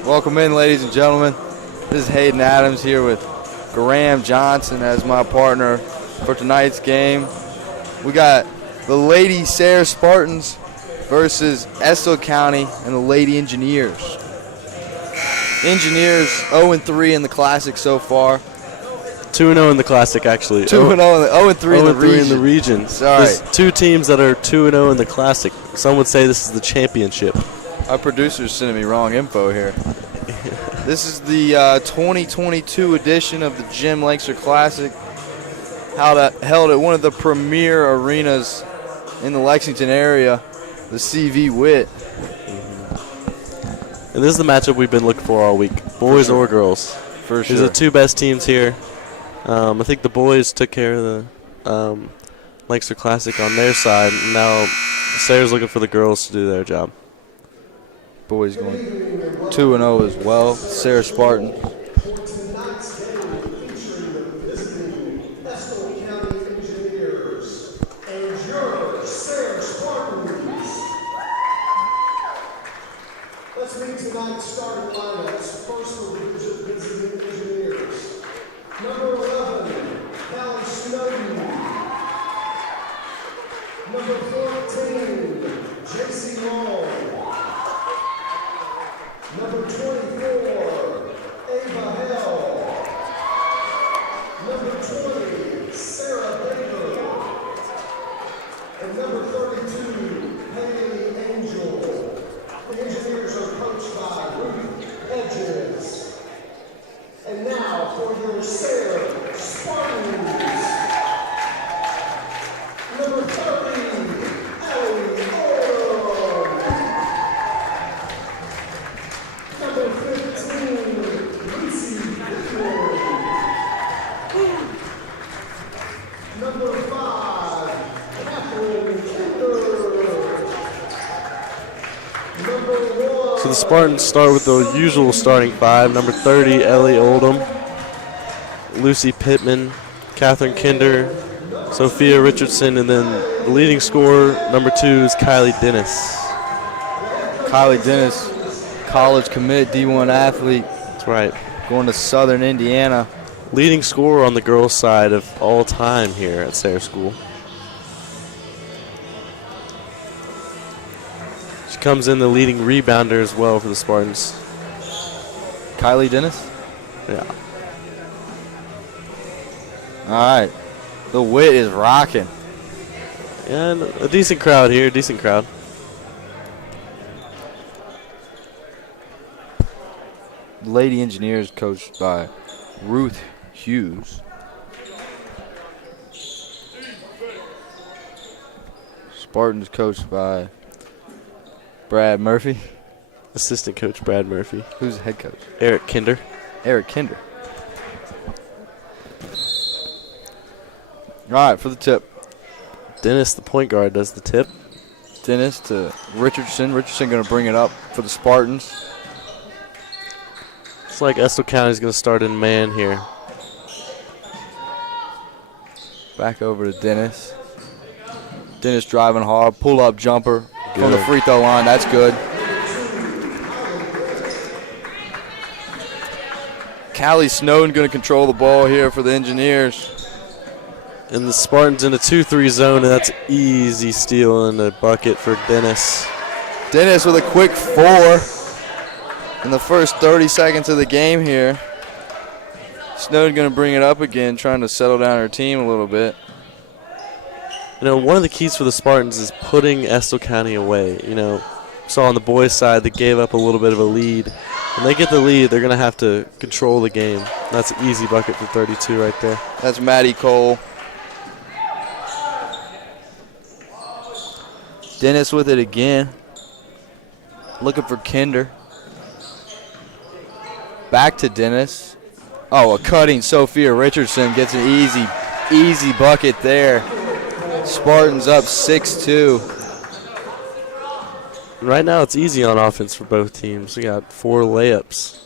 Welcome in, ladies and gentlemen. This is Hayden Adams here with Graham Johnson as my partner for tonight's game. We got the Lady Sayre Spartans versus Estill County and the Lady Engineers. Engineers 0-3 in the Classic so far. 2-0 in the Classic, actually. 2-0 0-3 in the region. In the region. Sorry. There's two teams that are 2-0 in the Classic. Some would say this is the championship. Our producer's sending me wrong info here. This is the 2022 edition of the Jim Lancaster Classic, held at one of the premier arenas in the Lexington area, the CV Witt. And this is the matchup we've been looking for all week, boys or girls. For sure. These are the two best teams here. I think the boys took care of the Lancaster Classic on their side. Now Sayre's looking for the girls to do their job. Boys going 2-0 as well. Sayre Spartans. Let's meet tonight's starting lineups. First will be visiting engineers. Number 11, Callie Snowden. Number 14, JC Long. Number 24, Ava Hell. Number 20, Sarah Baker. And number 32, Haley Angel. The engineers are coached by Ruth Edges. And now for your Sayre Spartans. Number 30, Ellie Orr. Number 15, Lucy Whitmore. Number 5, Catherine Kinder. So the Spartans start with the usual starting five. Number 30, Ellie Oldham, Lucy Pittman, Catherine Kinder, Sophia Richardson, and then the leading scorer, number 2, is Kylie Dennis. Kylie Dennis, college commit, D1 athlete. That's right. Going to Southern Indiana. Leading scorer on the girls' side of all time here at Sayre School. She comes in the leading rebounder as well for the Spartans. Kylie Dennis? Yeah. All right. The Witt is rocking. And a decent crowd here, decent crowd. Lady Engineers coached by Ruth Hughes. Spartans coached by Brad Murphy. Assistant coach Brad Murphy. Who's the head coach? Eric Kinder. Eric Kinder. All right, for the tip. Dennis, the point guard, does the tip. Dennis to Richardson. Richardson going to bring it up for the Spartans. It's like Estill County's going to start in man here. Back over to Dennis. Dennis driving hard. Pull-up jumper from the Good. free throw line. That's good. Callie Snowden going to control the ball here for the Engineers. And the Spartans in a 2-3 zone, and that's easy steal in the bucket for Dennis. Dennis with a quick 4 in the first 30 seconds of the game here. Snowden going to bring it up again, trying to settle down her team a little bit. You know, one of the keys for the Spartans is putting Estill County away. You know, saw on the boys' side they gave up a little bit of a lead. When they get the lead, they're going to have to control the game. That's an easy bucket for 32 right there. That's Maddie Cole. Dennis with it again. Looking for Kinder. Back to Dennis. Oh, a cutting Sophia Richardson gets an easy bucket there. Spartans up 6-2. Right now it's easy on offense for both teams. We got 4 layups.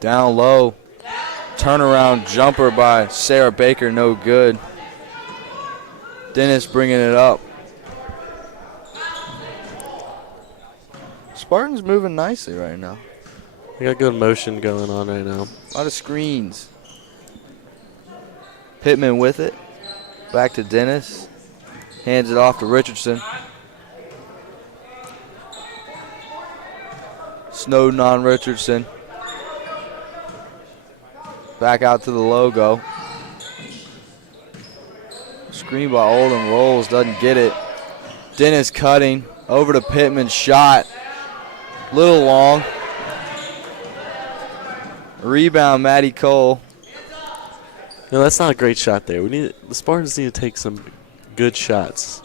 Down low. Turnaround jumper by Sarah Baker, no good. Dennis bringing it up. Spartans moving nicely right now. They got good motion going on right now. A lot of screens. Pittman with it. Back to Dennis. Hands it off to Richardson. Snowden on Richardson. Back out to the logo. Screen by Oldham, rolls, doesn't get it. Dennis cutting, over to Pittman, shot. Little long. Rebound, Matty Cole. No, that's not a great shot there. The Spartans need to take some good shots.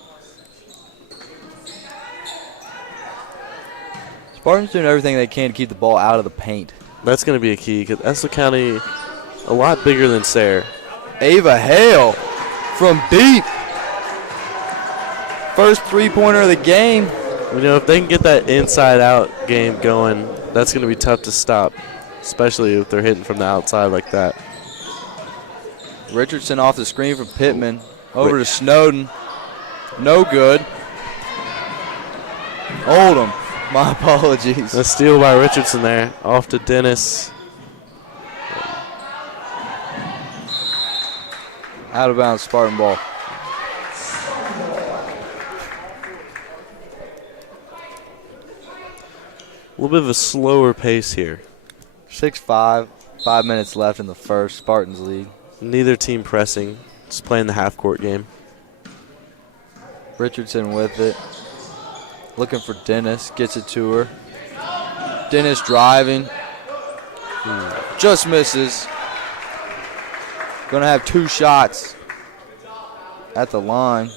Spartans doing everything they can to keep the ball out of the paint. That's going to be a key because Estill County a lot bigger than Sayre. Ava Hale from deep. First three-pointer of the game. You know, if they can get that inside-out game going, that's going to be tough to stop, especially if they're hitting from the outside like that. Richardson off the screen from Pittman. Over to Snowden. No good. Oldham. My apologies. A steal by Richardson there. Off to Dennis. Out of bounds, Spartan ball. A little bit of a slower pace here. 6-5. 5 minutes left in the first. Spartans lead. Neither team pressing. Just playing the half-court game. Richardson with it. Looking for Dennis. Gets it to her. Dennis driving. Just misses. Gonna have 2 shots at the line.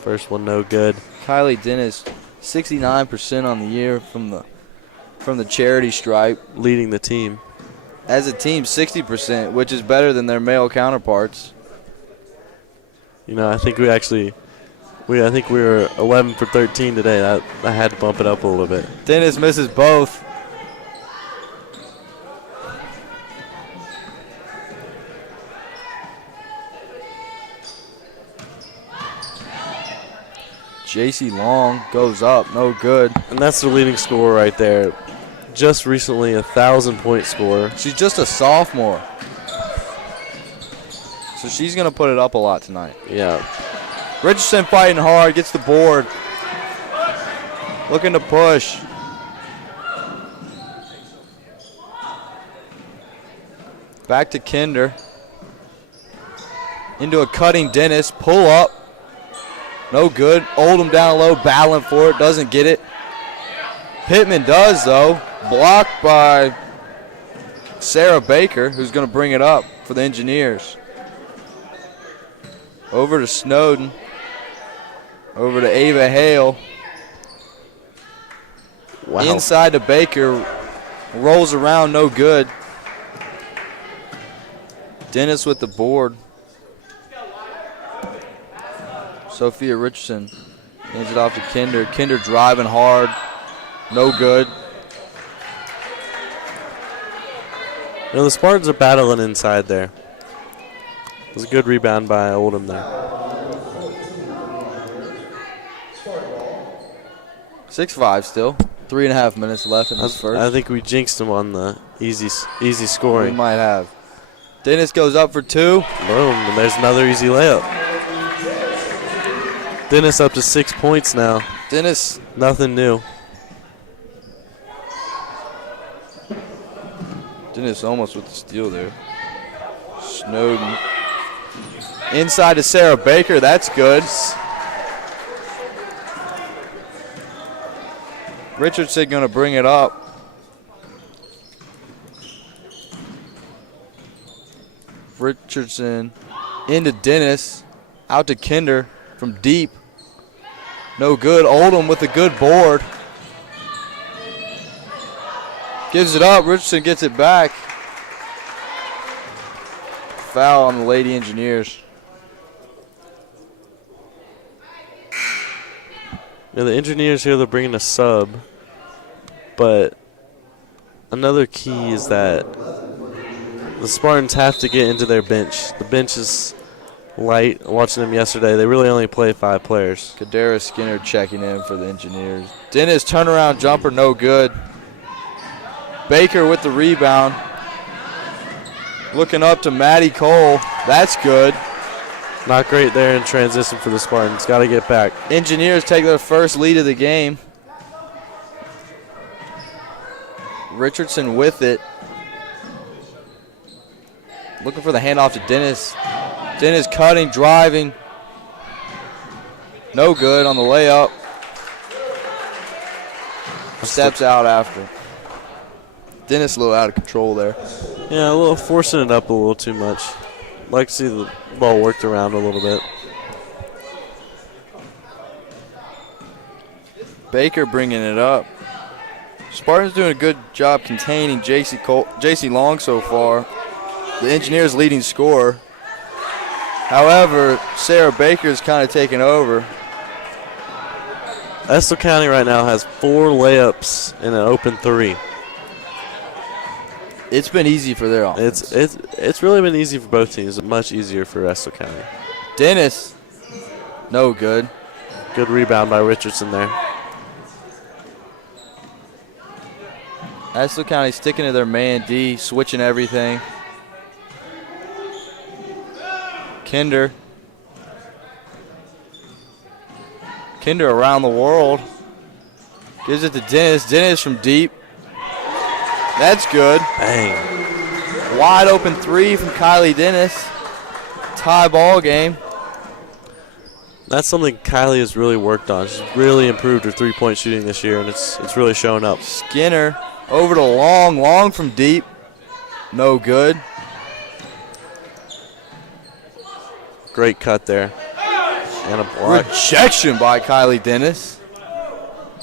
First one no good. Kylie Dennis, 69% on the year from the charity stripe. Leading the team. As a team, 60%, which is better than their male counterparts. You know, I think we were 11 for 13 today. I had to bump it up a little bit. Dennis misses both. JC Long goes up, no good. And that's the leading scorer right there. Just recently a 1,000-point scorer. She's just a sophomore. So she's going to put it up a lot tonight. Yeah. Richardson fighting hard, gets the board. Looking to push. Back to Kinder. Into a cutting Dennis. Pull up. No good. Oldham down low, battling for it. Doesn't get it. Pittman does, though. Blocked by Sarah Baker, who's going to bring it up for the Engineers. Over to Snowden. Over to Ava Hale. Wow. Inside to Baker. Rolls around, no good. Dennis with the board. Sophia Richardson hands it off to Kinder. Kinder driving hard. No good. You know, the Spartans are battling inside there. It was a good rebound by Oldham there. 6-5 still. 3.5 minutes left in this first. I think we jinxed them on the easy We scoring. might have. Dennis goes up for 2. Boom, and there's another easy layup. Dennis up to 6 points now. Dennis. Nothing new. Dennis almost with the steal there. Snowden. Inside to Sarah Baker. That's good. Richardson going to bring it up. Richardson into Dennis. Out to Kinder from deep. No good. Oldham with a good board. Gives it up. Richardson gets it back. Foul on the Lady Engineers. Yeah, the Engineers here, they're bringing a sub, but another key is that the Spartans have to get into their bench. The bench is light. Watching them yesterday, they really only play 5 players. Kadara Skinner checking in for the Engineers. Dennis turnaround jumper, no good. Baker with the rebound. Looking up to Matty Cole. That's good. Not great there in transition for the Spartans. Got to get back. Engineers take their first lead of the game. Richardson with it. Looking for the handoff to Dennis. Dennis cutting, driving. No good on the layup. Steps out after. Dennis a little out of control there. Yeah, a little forcing it up a little too much. Like to see the ball worked around a little bit. Baker bringing it up. Spartans doing a good job containing J.C. Long so far. The Engineers leading scorer. However, Sayre Baker is kind of taking over. Estill County right now has 4 layups and an open 3. It's been easy for their offense. It's really been easy for both teams. Much easier for Estill County. Dennis, no good. Good rebound by Richardson there. Estill County sticking to their man D, switching everything. Kinder around the world. Gives it to Dennis. Dennis from deep. That's good. Bang. Wide open 3 from Kylie Dennis. Tie ball game. That's something Kylie has really worked on. She's really improved her 3-point shooting this year, and it's really showing up. Skinner over to Long. Long from deep. No good. Great cut there. And a block. Rejection by Kylie Dennis.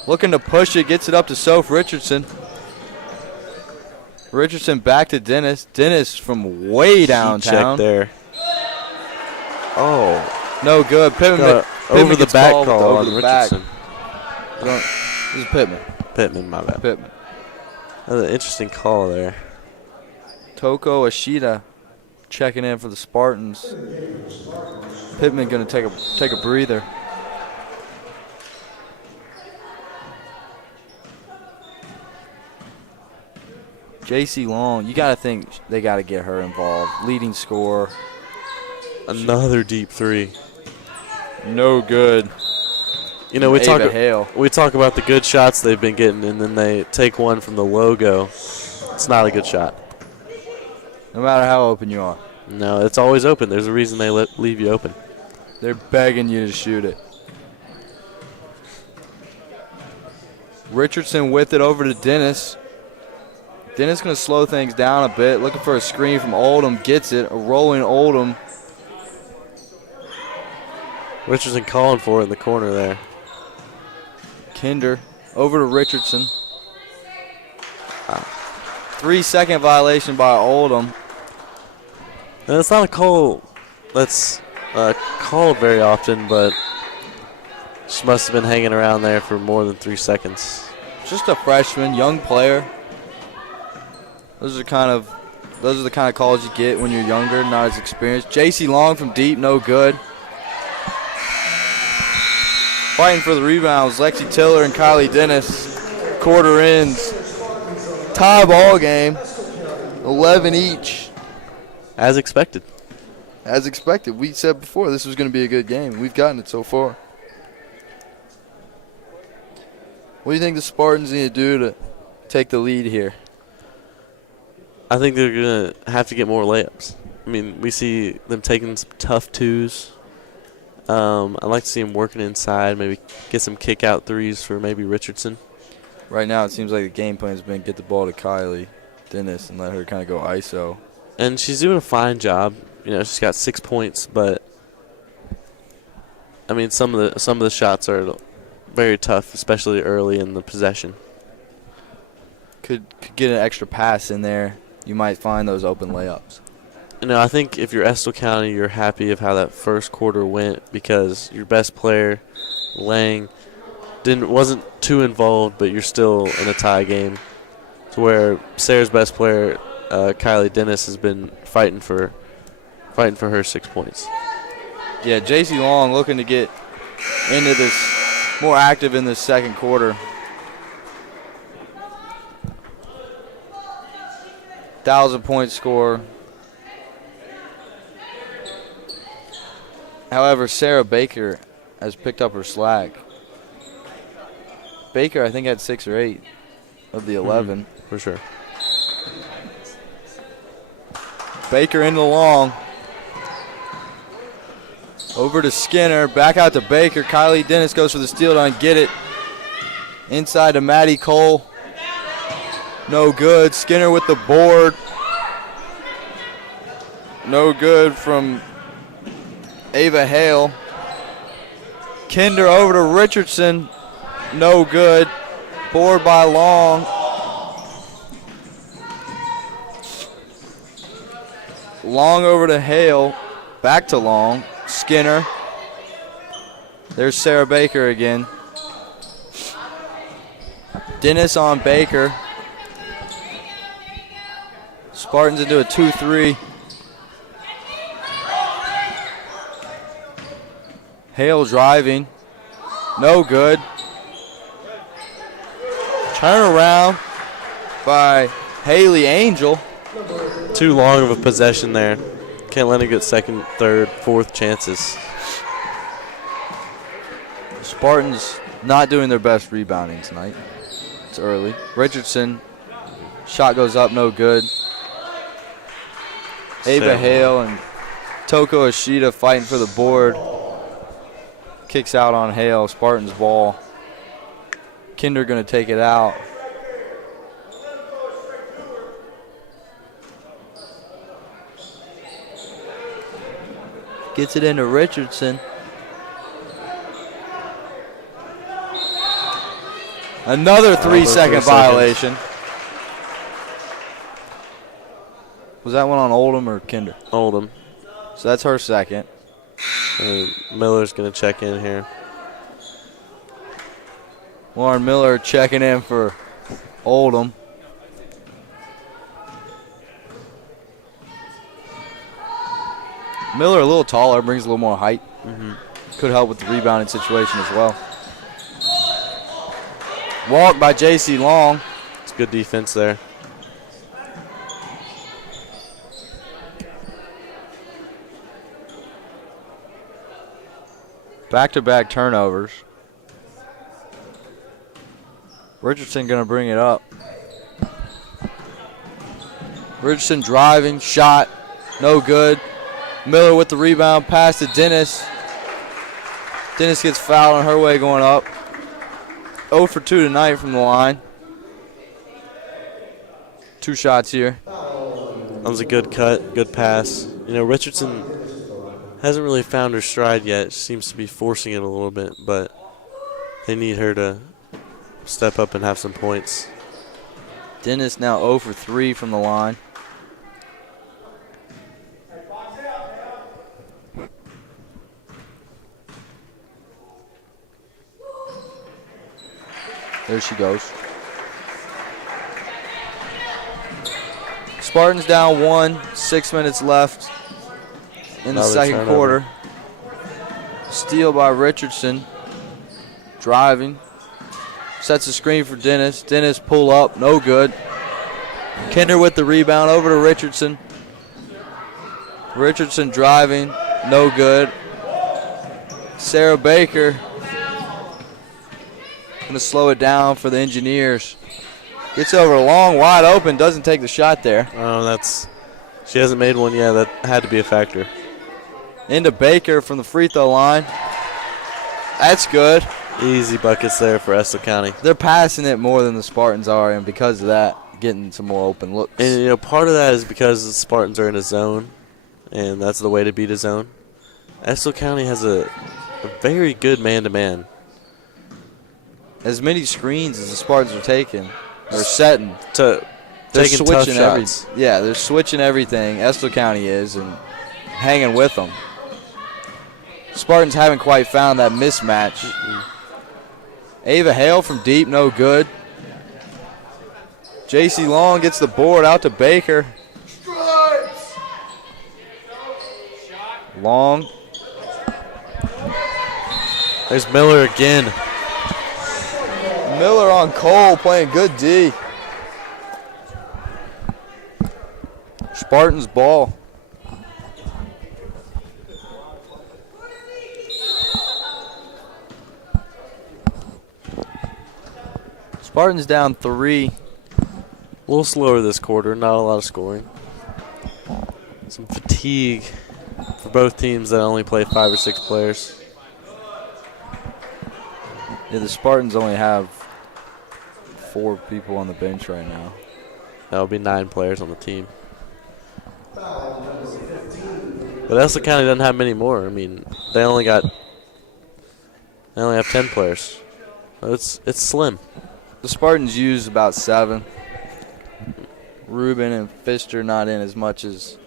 Looking to push it. Gets it up to Soph Richardson. Richardson back to Dennis. Dennis from way downtown. Check there. Oh. No good. Pittman over the back call over on the Richardson. Back. This is Pittman. Pittman, my bad. Pittman. That's an interesting call there. Toko Ashita checking in for the Spartans. Pittman going to take a breather. J.C. Long, you got to think they got to get her involved. Leading scorer. Another deep 3. No good. You know, we talk about the good shots they've been getting, and then they take one from the logo. It's not a good shot. No matter how open you are. No, it's always open. There's a reason they leave you open. They're begging you to shoot it. Richardson with it over to Dennis. Dennis going to slow things down a bit. Looking for a screen from Oldham. Gets it. A rolling Oldham. Richardson calling for it in the corner there. Kinder over to Richardson. 3-second violation by Oldham. And it's not a call that's called very often, but she must have been hanging around there for more than 3 seconds. Just a freshman, young player. Those are the kind of calls you get when you're younger, not as experienced. J.C. Long from deep, no good. Fighting for the rebounds, Lexi Tiller and Kylie Dennis. Quarter ends. Tie ball game. 11 each. As expected. As expected. We said before this was going to be a good game. We've gotten it so far. What do you think the Spartans need to do to take the lead here? I think they're going to have to get more layups. I mean, we see them taking some tough 2s. I'd like to see them working inside, maybe get some kick-out 3s for maybe Richardson. Right now it seems like the game plan has been get the ball to Kylie Dennis and let her kind of go ISO. And she's doing a fine job. You know, she's got 6 points, but I mean, some of the shots are very tough, especially early in the possession. Could get an extra pass in there. You might find those open layups. You know, I think if you're Estill County, you're happy of how that first quarter went because your best player, Lang, wasn't too involved, but you're still in a tie game. So to where Sayre's best player, Kylie Dennis, has been fighting for her 6 points. Yeah, J.C. Long looking to get into this, more active in this second quarter. 1,000-point score. However, Sarah Baker has picked up her slack. Baker, I think, had 6 or 8 of the 11. For sure. Baker into the long. Over to Skinner. Back out to Baker. Kylie Dennis goes for the steal to get it. Inside to Maddie Cole. No good. Skinner with the board. No good from Ava Hale. Kinder over to Richardson. No good. Board by Long. Long over to Hale. Back to Long. Skinner. There's Sarah Baker again. Dennis on Baker. Spartans into a 2-3. Hale driving. No good. Turn around by Haley Angel. Too long of a possession there. Can't let it get second, third, fourth chances. Spartans not doing their best rebounding tonight. It's early. Richardson, shot goes up, no good. Ava Hale and Toko Ishida fighting for the board. Kicks out on Hale. Spartans ball. Kinder going to take it out. Gets it into Richardson. Another 3-second violation. Was that one on Oldham or Kinder? Oldham. So that's her second. Miller's going to check in here. Lauren Miller checking in for Oldham. Miller a little taller, brings a little more height. Could help with the rebounding situation as well. Walk by J.C. Long. It's good defense there. Back-to-back turnovers. Richardson going to bring it up. Richardson driving, shot, no good. Miller with the rebound, pass to Dennis. Dennis gets fouled on her way going up. 0 for 2 tonight from the line. 2 shots here. That was a good cut, good pass. You know, Richardson hasn't really found her stride yet. She seems to be forcing it a little bit, but they need her to step up and have some points. Dennis now 0 for 3 from the line. There she goes. Spartans down 1, 6 minutes left in the second quarter. Steal by Richardson. Driving. Sets a screen for Dennis. Dennis pull up, no good. Kinder with the rebound over to Richardson. Richardson driving, no good. Sarah Baker going to slow it down for the Engineers. Gets over Long, wide open, doesn't take the shot there. Oh, she hasn't made one yet. That had to be a factor. Into Baker from the free throw line. That's good. Easy buckets there for Estill County. They're passing it more than the Spartans are, and because of that, getting some more open looks. And, you know, part of that is because the Spartans are in a zone, and that's the way to beat a zone. Estill County has a very good man-to-man. As many screens as the Spartans are taking, or setting. They're taking tough shots. They're switching everything. Estill County is, and hanging with them. Spartans haven't quite found that mismatch. Ava Hale from deep, no good. J.C. Long gets the board out to Baker. Long. There's Miller again. Miller on Cole playing good D. Spartans ball. Spartans down 3. A little slower this quarter, not a lot of scoring. Some fatigue for both teams that only play 5 or 6 players. Yeah, the Spartans only have 4 people on the bench right now. That would be 9 players on the team. But Estill County doesn't have many more. I mean, they only have 10 players. It's slim. The Spartans use about 7. Rubin and Pfister not in as much as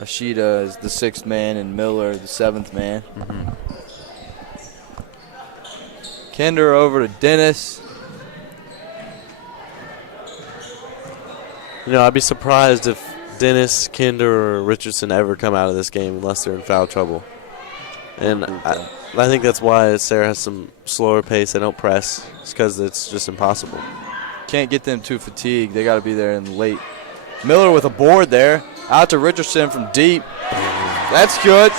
Ashita as the 6th man and Miller the 7th man. Kinder over to Dennis. You know, I'd be surprised if Dennis, Kinder, or Richardson ever come out of this game unless they're in foul trouble. And I think that's why Sayre has some slower pace. They don't press. It's because it's just impossible. Can't get them too fatigued. They got to be there in late. Miller with a board there. Out to Richardson from deep. That's good.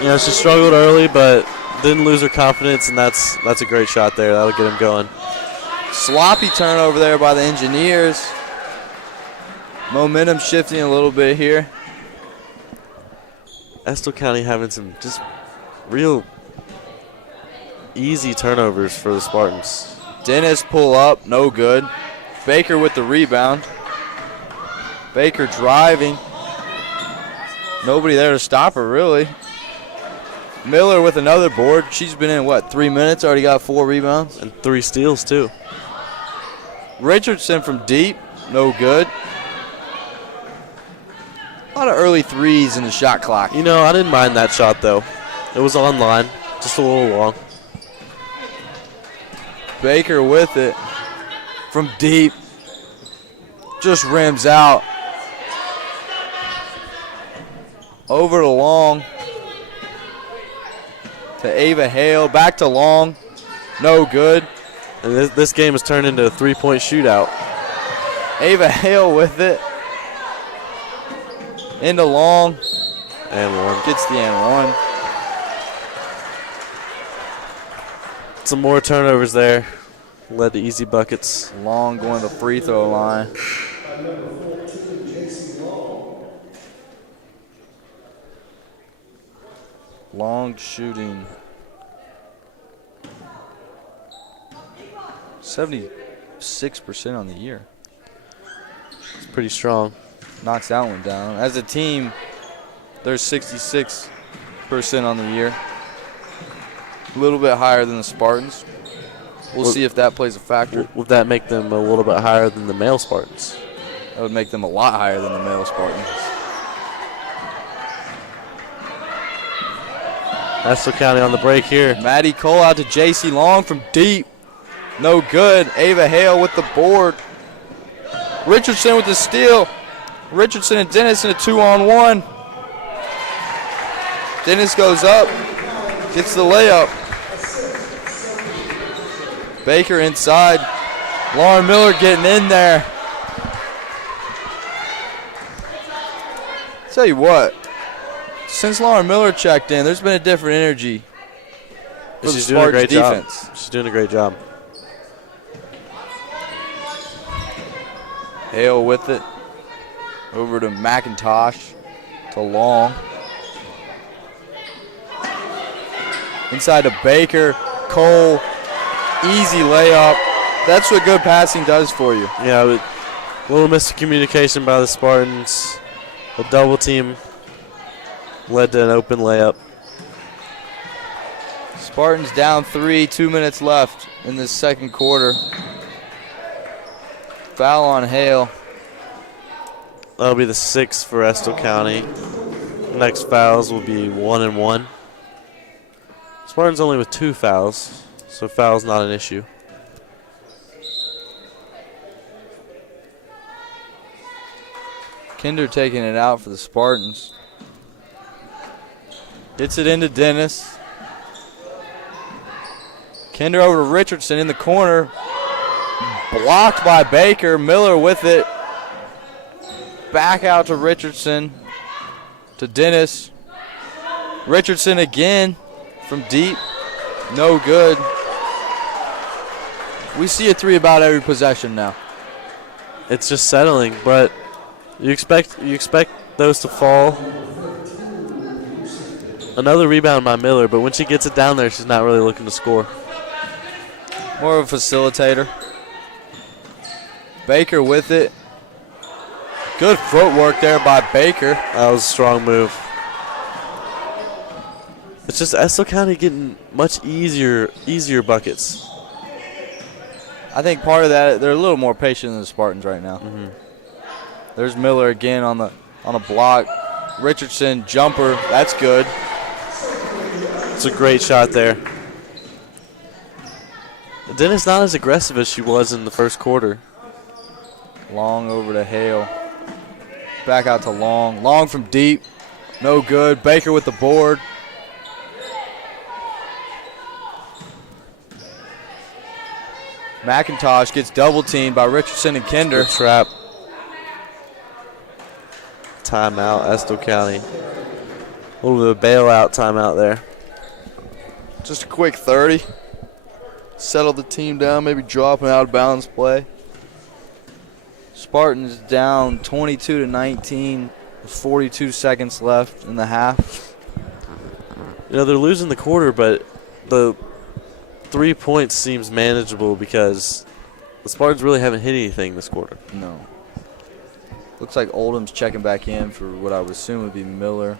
You know, she struggled early, but didn't lose her confidence, and that's a great shot there. That'll get him going. Sloppy turnover there by the Engineers. Momentum shifting a little bit here. Estill County having some just real easy turnovers for the Spartans. Dennis pull up, no good. Baker with the rebound. Baker driving. Nobody there to stop her, really. Miller with another board. She's been in, 3 minutes? Already got 4 rebounds. And 3 steals, too. Richardson from deep, no good. A lot of early threes in the shot clock. You know, I didn't mind that shot, though. It was on line, just a little long. Baker with it from deep. Just rims out. Over to Long. To Ava Hale. Back to Long. No good. And this game has turned into a 3-point shootout. Ava Hale with it. Into Long. And one. Gets the and one. Some more turnovers there. Led to easy buckets. Long going to the free throw line. Long shooting 76% on the year. It's pretty strong. Knocks that one down. As a team, they're 66% on the year. A little bit higher than the Spartans. We'll see if that plays a factor. Would that make them a little bit higher than the male Spartans? That would make them a lot higher than the male Spartans. Estill County on the break here. Maddie Cole out to J.C. Long from deep. No good. Ava Hale with the board. Richardson with the steal. Richardson and Dennis in a 2-on-1. Dennis goes up. Gets the layup. Baker inside. Lauren Miller getting in there. Tell you what. Since Lauren Miller checked in, there's been a different energy. She's doing a great defense. job. She's doing a great job. Hale with it. Over to McIntosh. To Long. Inside to Baker. Cole. Easy layup. That's what good passing does for you. Yeah, a little miscommunication by the Spartans. A double team led to an open layup. Spartans down 3, 2 minutes left in this second quarter. Foul on Hale. That'll be the 6th for Estill County. Next fouls will be 1 and 1. Spartans only with 2 fouls, so foul's not an issue. Kinder taking it out for the Spartans. Gets it into Dennis. Kinder over to Richardson in the corner. Blocked by Baker. Miller with it. Back out to Richardson. To Dennis. Richardson again from deep. No good. We see a three about every possession now. It's just settling, but you expect those to fall. Another rebound by Miller, but when she gets it down there, she's not really looking to score. More of a facilitator. Baker with it. Good footwork there by Baker. That was a strong move. It's just Estill County getting much easier buckets. I think part of that, they're a little more patient than the Spartans right now. Mm-hmm. There's Miller again on a block. Richardson jumper, that's good. It's a great shot there. Dennis not as aggressive as she was in the first quarter. Long over to Hale. Back out to Long. Long from deep. No good. Baker with the board. McIntosh gets double teamed by Richardson and Kinder. Good trap. Timeout, Estill County. A little bit of bailout timeout there. Just a quick 30. Settle the team down, maybe drop an out of bounds play. Spartans down 22-19 with 42 seconds left in the half. You know, they're losing the quarter, but the 3 points seems manageable because the Spartans really haven't hit anything this quarter. No. Looks like Oldham's checking back in for what I would assume would be Miller.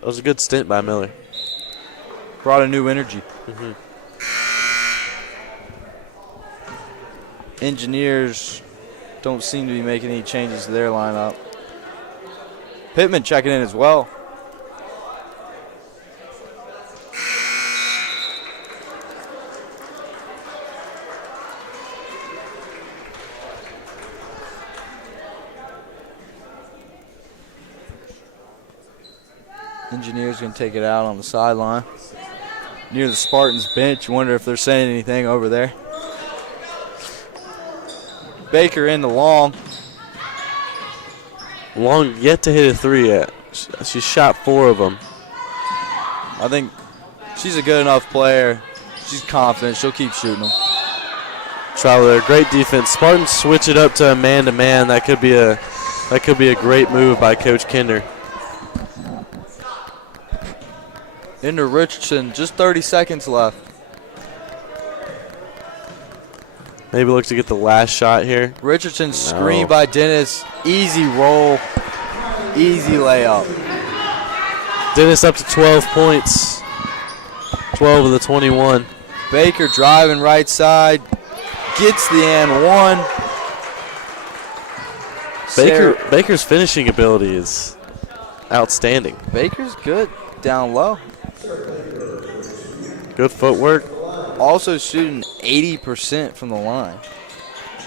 That was a good stint by Miller. Brought a new energy. Mm-hmm. Engineers don't seem to be making any changes to their lineup. Pittman checking in as well. Engineers going to take it out on the sideline. Near the Spartans bench. You wonder if they're saying anything over there. Baker in the Long. Long yet to hit a three yet. She shot 4 of them. I think she's a good enough player. She's confident. She'll keep shooting them. Travel there. Great defense. Spartans switch it up to a man-to-man. That could be a great move by Coach Kinder. Into Richardson. Just 30 seconds left. Maybe look to get the last shot here. Richardson screened by Dennis. Easy roll. Easy layup. Dennis up to 12 points. 12 of the 21. Baker driving right side. Gets the and one. Baker's finishing ability is outstanding. Baker's good down low. Good footwork. Also shooting 80% from the line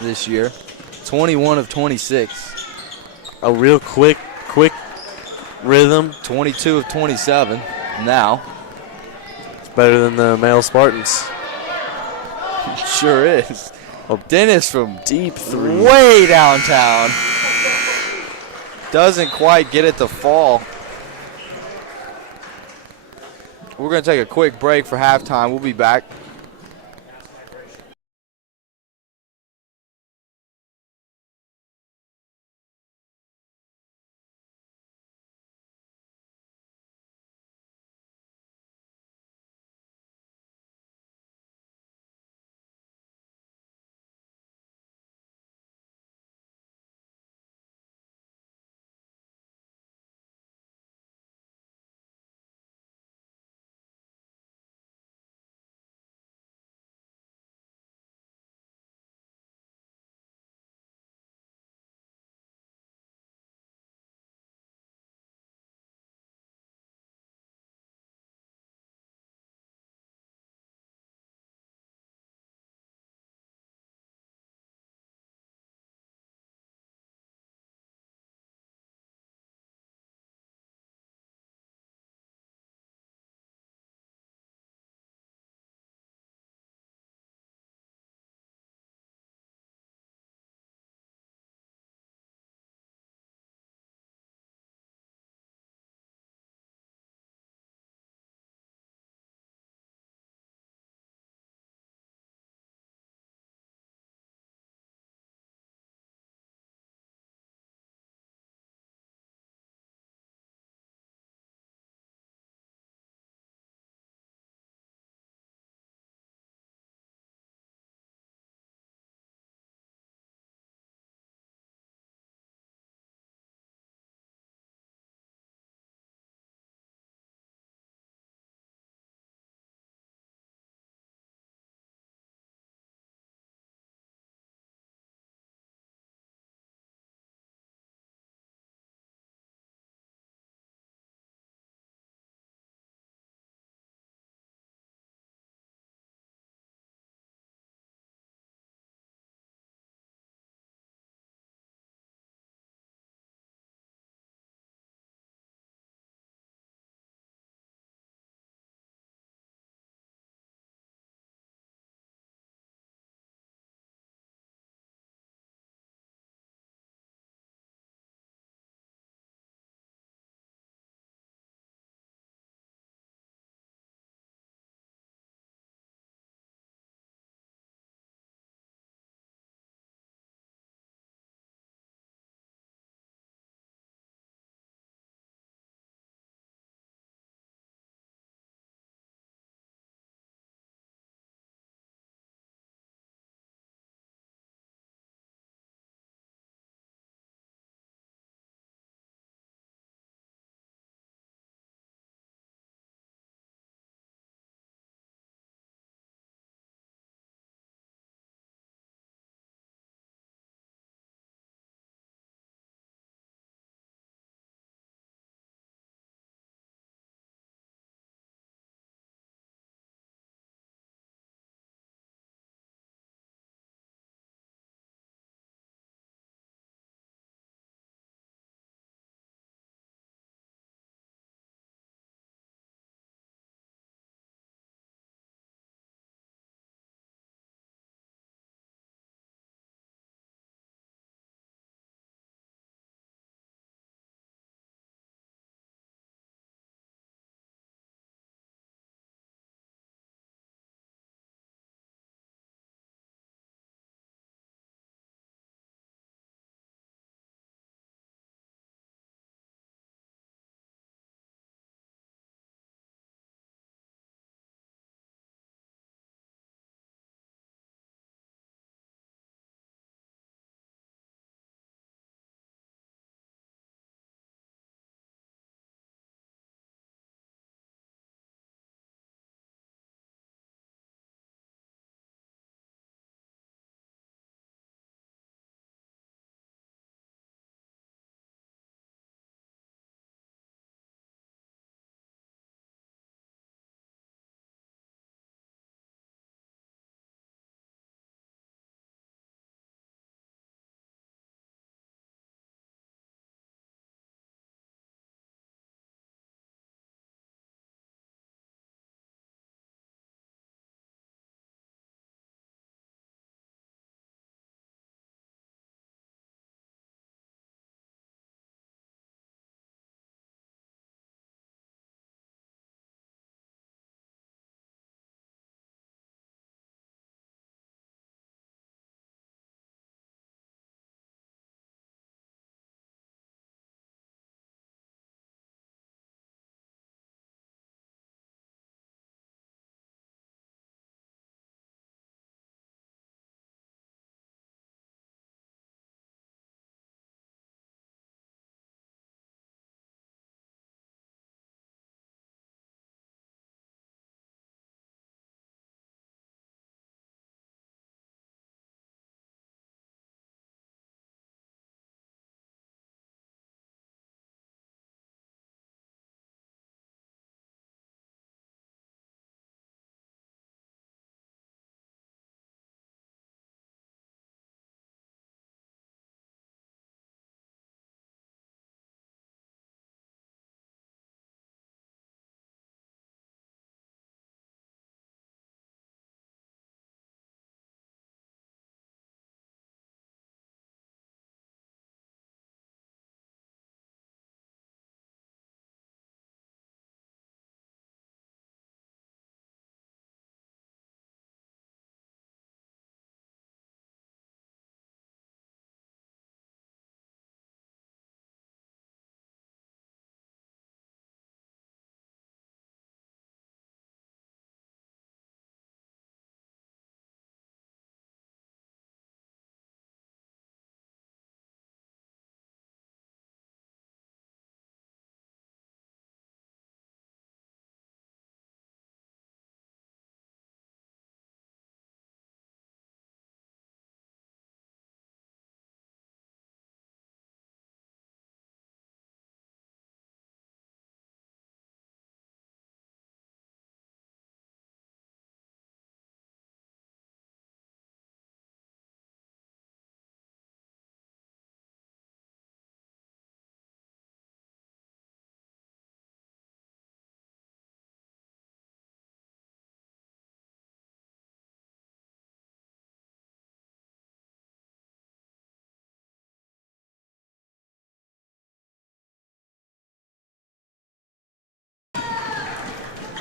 this year. 21 of 26. A real quick rhythm. 22 of 27 now. It's better than the male Spartans. Sure is. Well, Dennis from Deep three. way downtown. Doesn't quite get it to fall. We're going to take a quick break for halftime. We'll be back.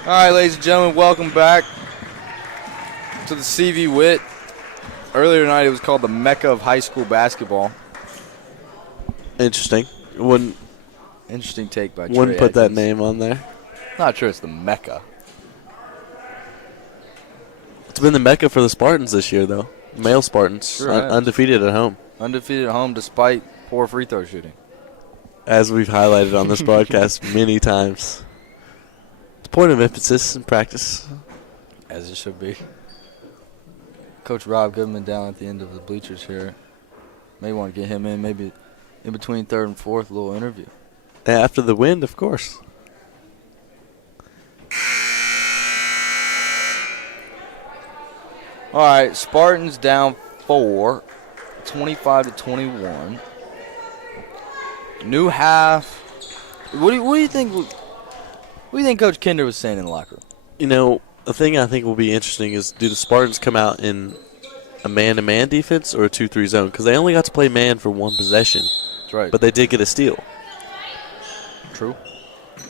All right, ladies and gentlemen, welcome back to the CV Witt. Earlier tonight, it was called the Mecca of high school basketball. Interesting. Wouldn't Interesting take by wouldn't Trey put that Atkins. name on there. Not sure it's the Mecca. It's been the Mecca for the Spartans this year, though. Male Spartans, Sure has. undefeated at home. Undefeated at home despite poor free throw shooting. As we've highlighted on this broadcast many times. It's a point of emphasis in practice. As it should be. Coach Rob Goodman down at the end of the bleachers here. May want to get him in, maybe in between third and fourth, a little interview. After the wind, of course. All right, Spartans down 4, 25-21. New half. What do you think? What do you think Coach Kinder was saying in the locker room? You know, the thing I think will be interesting is, do the Spartans come out in a man-to-man defense or a 2-3 zone? Because they only got to play man for one possession. That's right. But they did get a steal. True.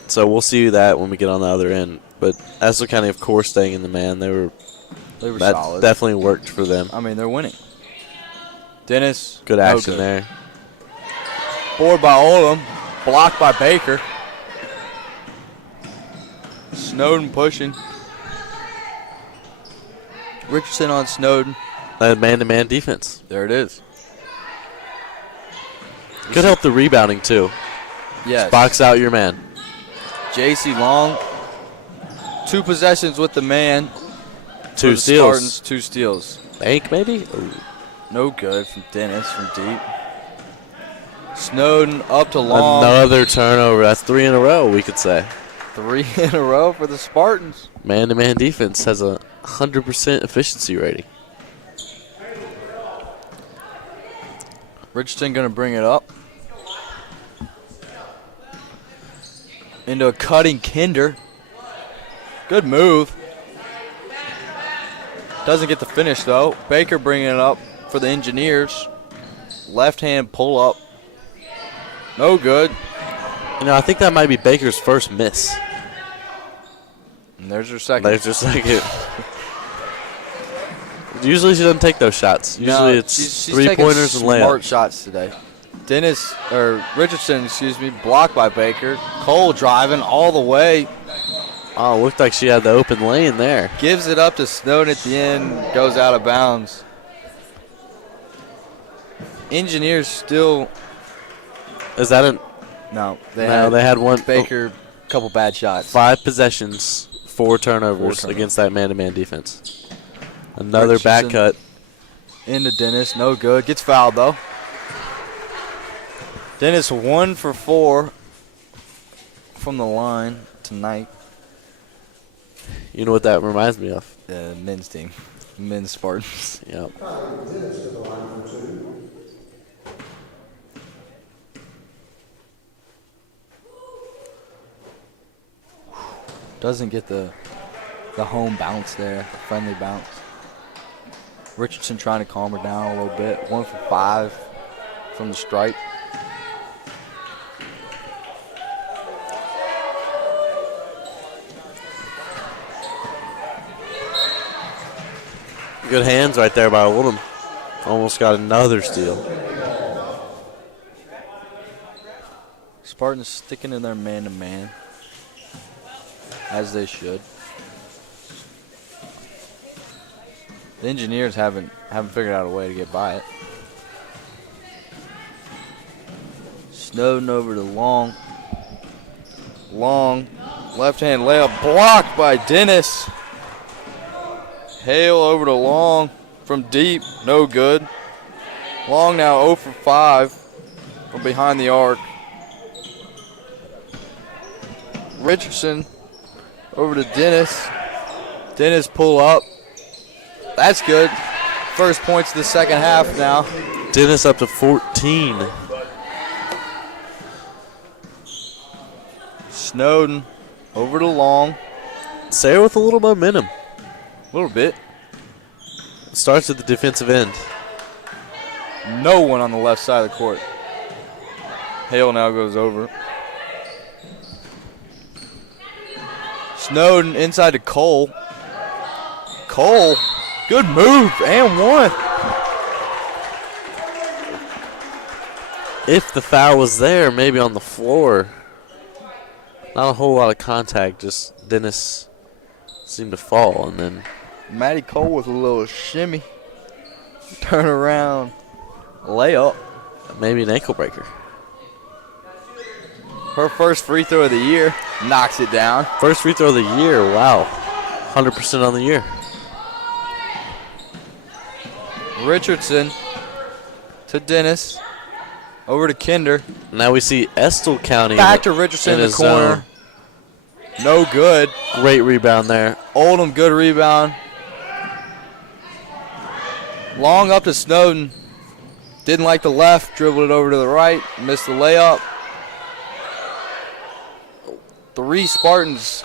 So we'll see that when we get on the other end. But Estill County, of course, staying in the man, They were that solid. definitely worked for them. I mean, they're winning. Dennis. Good no action good. there. Board by Oldham. Blocked by Baker. Snowden pushing. Richardson on Snowden. Man-to-man defense. There it is. Could help the rebounding, too. Yes. Box out your man. J.C. Long. 2 possessions with the man. Two For the steals. Spartans, 2 steals. Bank, maybe? Ooh. No good from Dennis from deep. Snowden up to Long. Another turnover. That's 3 in a row, we could say. 3 in a row for the Spartans. Man-to-man defense has a 100% efficiency rating. Richardson going to bring it up. Into a cutting Kinder. Good move. Doesn't get the finish, though. Baker bringing it up for the Engineers. Left hand pull up. No good. You know, I think that might be Baker's first miss. And there's her second. There's her second. Usually she doesn't take those shots. Usually No, it's she's three-pointers taking and smart layups. shots today. Richardson, blocked by Baker. Cole driving all the way. Oh, looked like she had the open lane there. Gives it up to Snowden at the end. Goes out of bounds. Engineers still. Is that an? No, They had one. Baker, couple bad shots. 5 possessions, 4 turnovers against that man-to-man defense. Another back cut. Into Dennis, no good. Gets fouled though. Dennis 1 for 4 from the line tonight. You know what that reminds me of? The men's team, men's Spartans. Yep. Dennis to the line for 2. Doesn't get the home bounce there, the friendly bounce. Richardson trying to calm her down a little bit. 1 for 5 from the stripe. Good hands right there by Oldham. Almost got another steal. Spartans sticking in their man-to-man, as they should. The Engineers haven't figured out a way to get by it. Snowden over to Long. Long, left-hand layup blocked by Dennis. Hale over to Long from deep, no good. Long now 0 for 5 from behind the arc. Richardson over to Dennis. Dennis pull up. That's good. First points of the second half now. Dennis up to 14. Snowden over to Long. Sayre with a little momentum. A little bit. Starts at the defensive end. No one on the left side of the court. Hale now goes over. Snowden inside to Cole. Cole, good move, and one. If the foul was there, maybe on the floor. Not a whole lot of contact, just Dennis seemed to fall, and then Maddie Cole with a little shimmy. Turn around, layup. maybe an ankle breaker. Her first free throw of the year, knocks it down. First free throw of the year, wow. 100% on the year. Richardson to Dennis, over to Kinder. Now we see Estill County. Back to Richardson in the his corner. zone. No good. Great rebound there. Oldham, good rebound. Long up to Snowden. Didn't like the left, dribbled it over to the right, missed the layup. 3 Spartans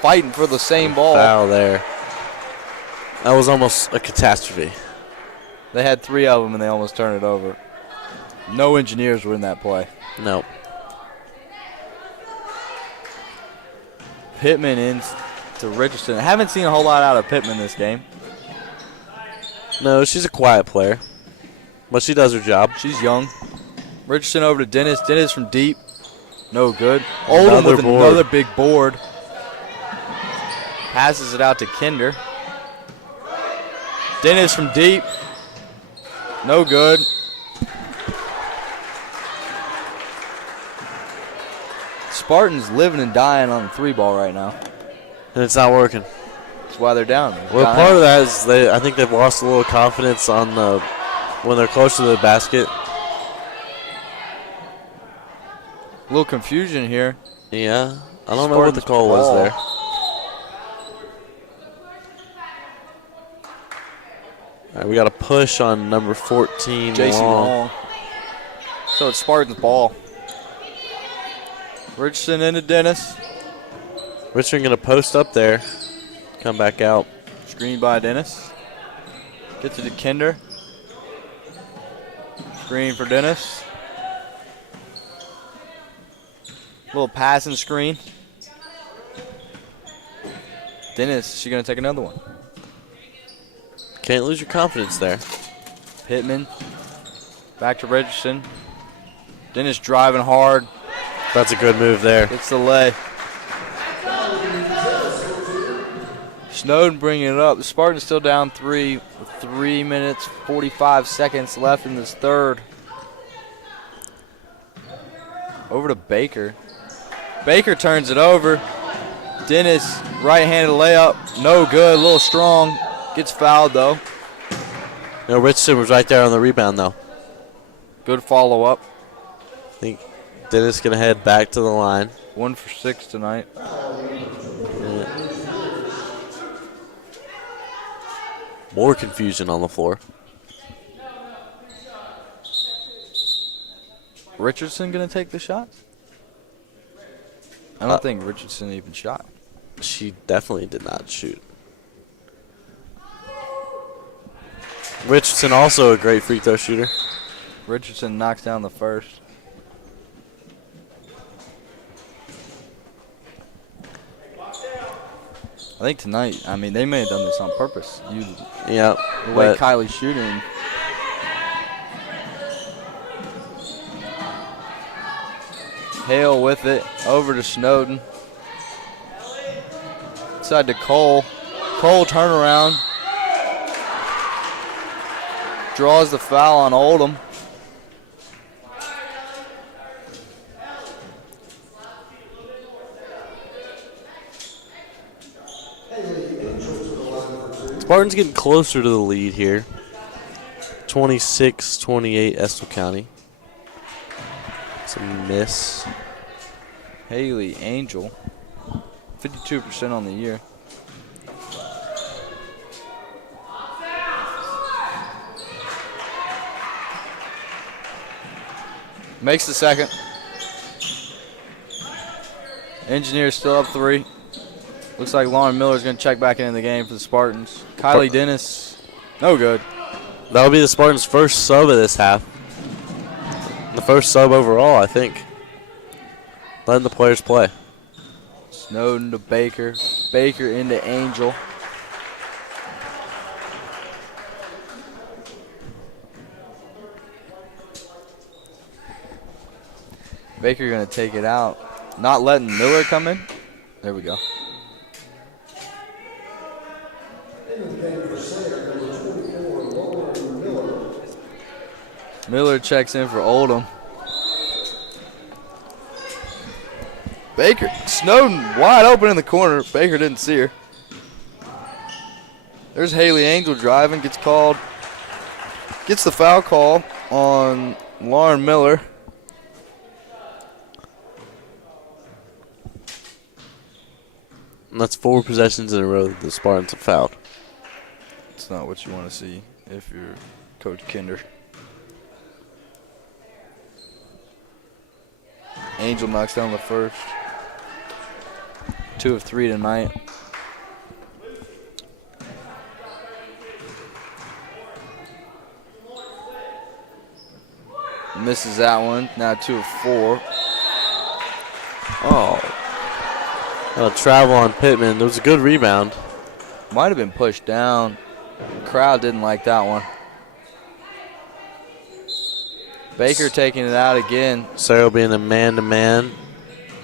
fighting for the same ball. Foul there. That was almost a catastrophe. They had 3 of them and they almost turned it over. No engineers were in that play. No. Pittman in to Richardson. I haven't seen a whole lot out of Pittman this game. No, she's a quiet player, but she does her job. She's young. Richardson over to Dennis. Dennis from deep. No good. Oldham with another big board. Passes it out to Kinder. Dennis from deep. No good. Spartans living and dying on the 3-ball right now. And it's not working. That's why they're down. Well, part of that is I think they've lost a little confidence on when they're close to the basket. A little confusion here. Yeah, I don't know what the call was there. All right, we got a push on number 14, JC Long. Long. So it's Spartans ball. Richardson into Dennis. Richardson going to post up there, come back out. Screen by Dennis. Gets it to Kinder. Screen for Dennis. Little passing screen. Dennis, she going to take another one. Can't lose your confidence there. Pittman. Back to Richardson. Dennis driving hard. That's a good move there. Gets the lay. Snowden bringing it up. The Spartans still down 3 with 3 minutes, 45 seconds left in this third. Over to Baker. Baker turns it over. Dennis, right-handed layup. No good, a little strong. Gets fouled, though. No, Richardson was right there on the rebound, though. Good follow-up. I think Dennis going to head back to the line. 1 for 6 tonight. More confusion on the floor. Richardson going to take the shot? I don't think Richardson even shot. She definitely did not shoot. Richardson also a great free throw shooter. Richardson knocks down the first. I think tonight, I mean, they may have done this on purpose. Yeah. The way Kylie's shooting. Hale with it. Over to Snowden. Inside to Cole. Cole turnaround. Draws the foul on Oldham. Spartans getting closer to the lead here. 26-28 Estill County. It's a miss. Haley Angel. 52% on the year. Makes the second. Engineers still up 3. Looks like Lauren Miller's going to check back into the game for the Spartans. Kylie Dennis, no good. That'll be the Spartans' first sub of this half. The first sub overall, I think. Letting the players play. Snowden to Baker. Baker into Angel. Baker going to take it out. Not letting Miller come in. There we go. Miller checks in for Oldham. Baker, Snowden wide open in the corner. Baker didn't see her. There's Haley Angel driving, gets called. Gets the foul call on Lauren Miller. And that's 4 possessions in a row that the Spartans have fouled. It's not what you want to see if you're Coach Kinder. Angel knocks down the first. 2 of 3 tonight. Misses that one. Now 2 of 4. Oh. Travel on Pittman. There was a good rebound. Might have been pushed down. The crowd didn't like that one. Baker taking it out again. Sayre being a man-to-man.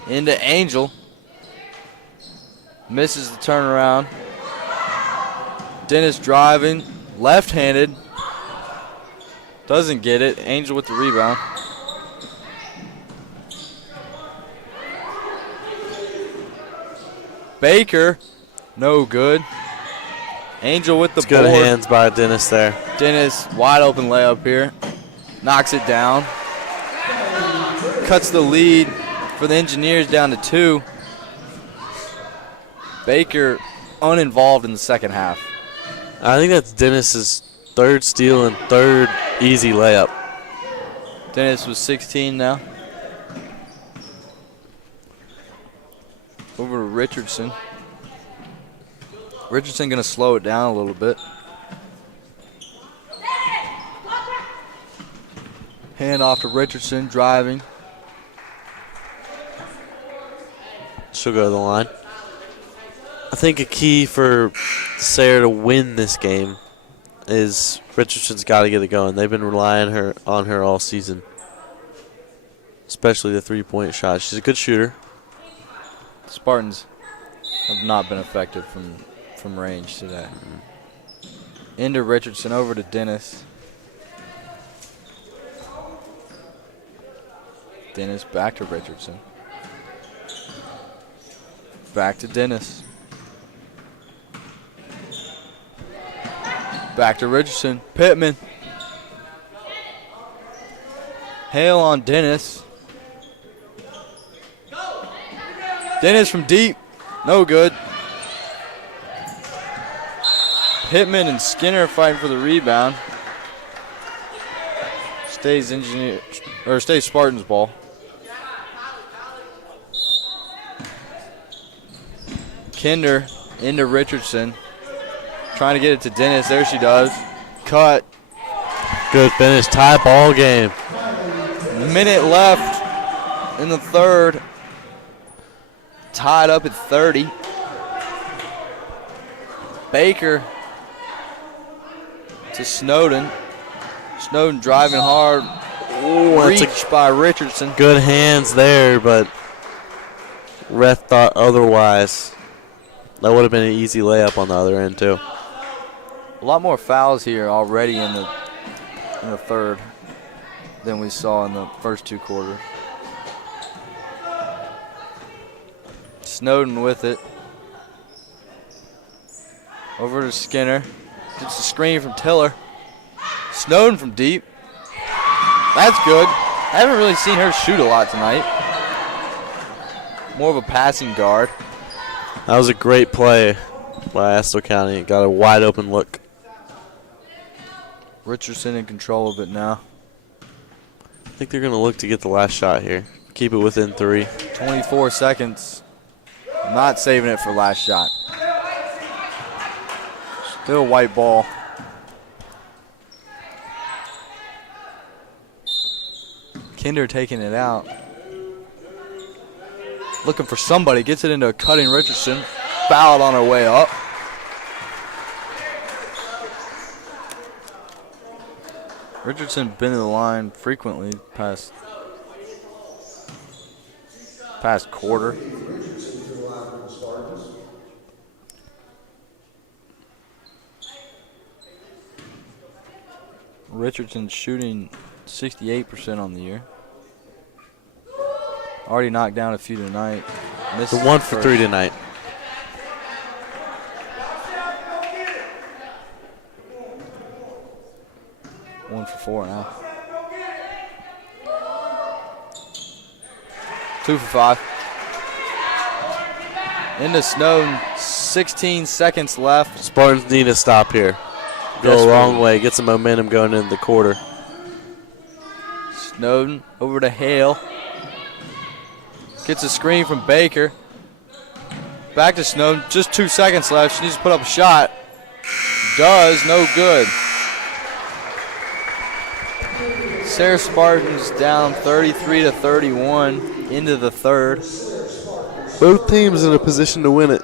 Into Angel. Misses the turnaround. Dennis driving. Left-handed. Doesn't get it. Angel with the rebound. Baker. No good. Angel with the board. Good hands by Dennis there. Dennis, wide open layup here. Knocks it down. Cuts the lead for the Engineers down to 2. Baker uninvolved in the second half. I think that's Dennis's 3rd steal and 3rd easy layup. Dennis was 16 now. Over to Richardson. Richardson going to slow it down a little bit. Hand off to Richardson, driving. She'll go to the line. I think a key for Sayre to win this game is Richardson's got to get it going. They've been relying on her all season, especially the 3-point shot. She's a good shooter. Spartans have not been effective from range today. Into Richardson, over to Dennis. Dennis back to Richardson. Back to Dennis. Back to Richardson. Pittman. Hale on Dennis. Dennis from deep. No good. Pittman and Skinner fighting for the rebound. Stays Spartans ball. Kinder into Richardson. Trying to get it to Dennis. There she does. Cut. Good finish. Tie ball game. Minute left in the third. Tied up at 30. Baker to Snowden. Snowden driving hard. Ooh, Reach by Richardson. Good hands there, but ref thought otherwise. That would have been an easy layup on the other end, too. A lot more fouls here already in the third than we saw in the first 2 quarters. Snowden with it. Over to Skinner. Gets the screen from Tiller. Snowden from deep. That's good. I haven't really seen her shoot a lot tonight. More of a passing guard. That was a great play by Estill County. It got a wide open look. Richardson in control of it now. I think they're going to look to get the last shot here. Keep it within 3. 24 seconds. Not saving it for last shot. Still white ball. Kinder taking it out. Looking for somebody. Gets it into Cutting Richardson. Fouled on her way up. Richardson been to the line frequently past quarter. Richardson shooting 68% on the year. Already knocked down a few tonight. Missed The 1 for 3 tonight. One for 4 now. 2 for 5. Into Snowden. 16 seconds left. Spartans need to stop here. Go a long way. Get some momentum going into the quarter. Snowden over to Hale. Gets a screen from Baker. Back to Snowden. Just 2 seconds left. She needs to put up a shot. Does. No good. Sayre Spartans down 33-31 into the third. Both teams in a position to win it.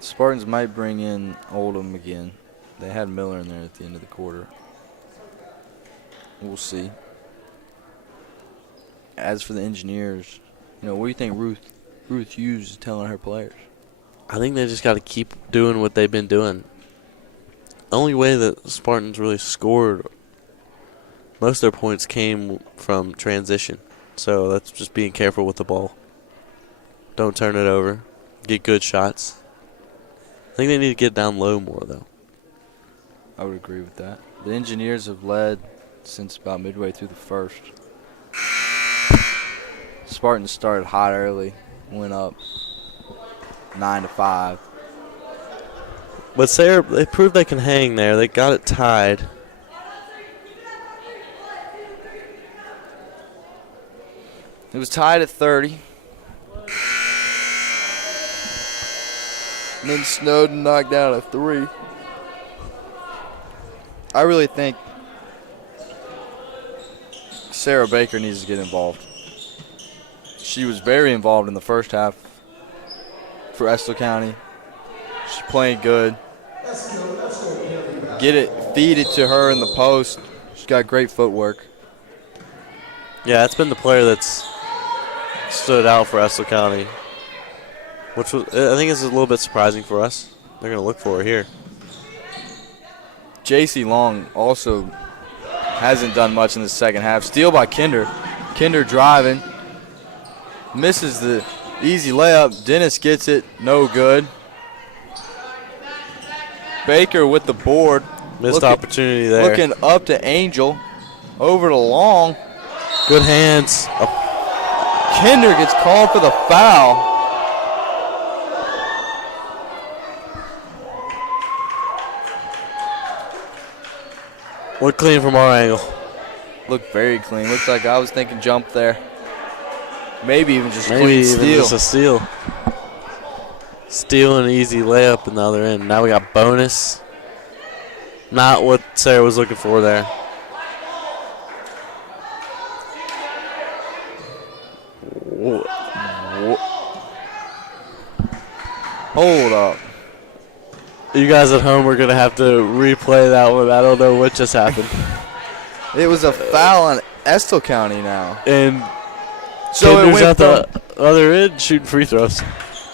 Spartans might bring in Oldham again. They had Miller in there at the end of the quarter. We'll see. As for the Engineers, what do you think Ruth Hughes is telling her players? I think they just got to keep doing what they've been doing. The only way that the Spartans really scored, most of their points came from transition. So that's just being careful with the ball. Don't turn it over. Get good shots. I think they need to get down low more, though. I would agree with that. The Engineers have led since about midway through the first. Spartans started hot early, went up 9-5. But Sayre, they proved they can hang there. They got it tied. It was tied at 30. And then Snowden knocked down a 3. I really think Sarah Baker needs to get involved. She was very involved in the first half for Estill County. She's playing good. Feed it to her in the post. She's got great footwork. Yeah, that's been the player that's stood out for Estill County, which was, I think is a little bit surprising for us. They're going to look for her here. J.C. Long also hasn't done much in the second half. Steal by Kinder. Kinder driving. Misses the easy layup. Dennis gets it. No good. Baker with the board. Missed opportunity there. Looking up to Angel. Over to Long. Good hands. Kinder gets called for the foul. Looked clean from our angle. Looked very clean. Looks like I was thinking jump there. Maybe even just Maybe clean even steal. just a steal. Steal and an easy layup in the other end. Now we got bonus. Not what Sayre was looking for there. Hold up. You guys at home are going to have to replay that one. I don't know what just happened. It was a foul on Estill County now. And so it went at the other end shooting free throws.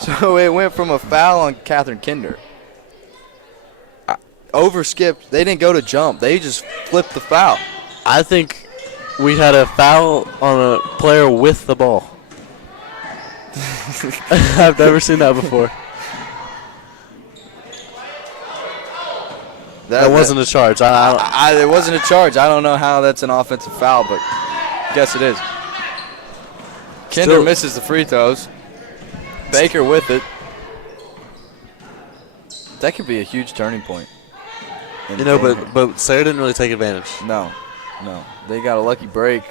So it went from a foul on Catherine Kinder. Overskipped. They didn't go to jump. They just flipped the foul. I think we had a foul on a player with the ball. I've never seen that before. That wasn't a charge. It wasn't a charge. I don't know how that's an offensive foul, but guess it is. Kinder misses the free throws. Baker with it. That could be a huge turning point. But Sayre didn't really take advantage. No. They got a lucky break.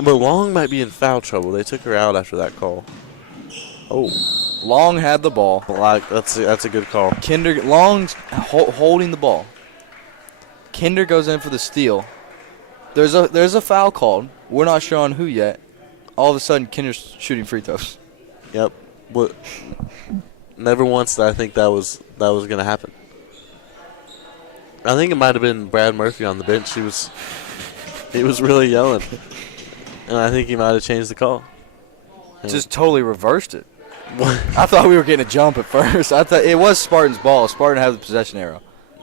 But Long might be in foul trouble. They took her out after that call. Oh. Long had the ball. That's a good call. Long's holding the ball. Kinder goes in for the steal. There's a foul called. We're not sure on who yet. All of a sudden, Kinder's shooting free throws. Yep. What? Never once did I think that was going to happen. I think it might have been Brad Murphy on the bench. He was really yelling, and I think he might have changed the call. Just totally reversed it. I thought we were getting a jump at first. I thought it was Spartan's ball. Spartan has the possession arrow.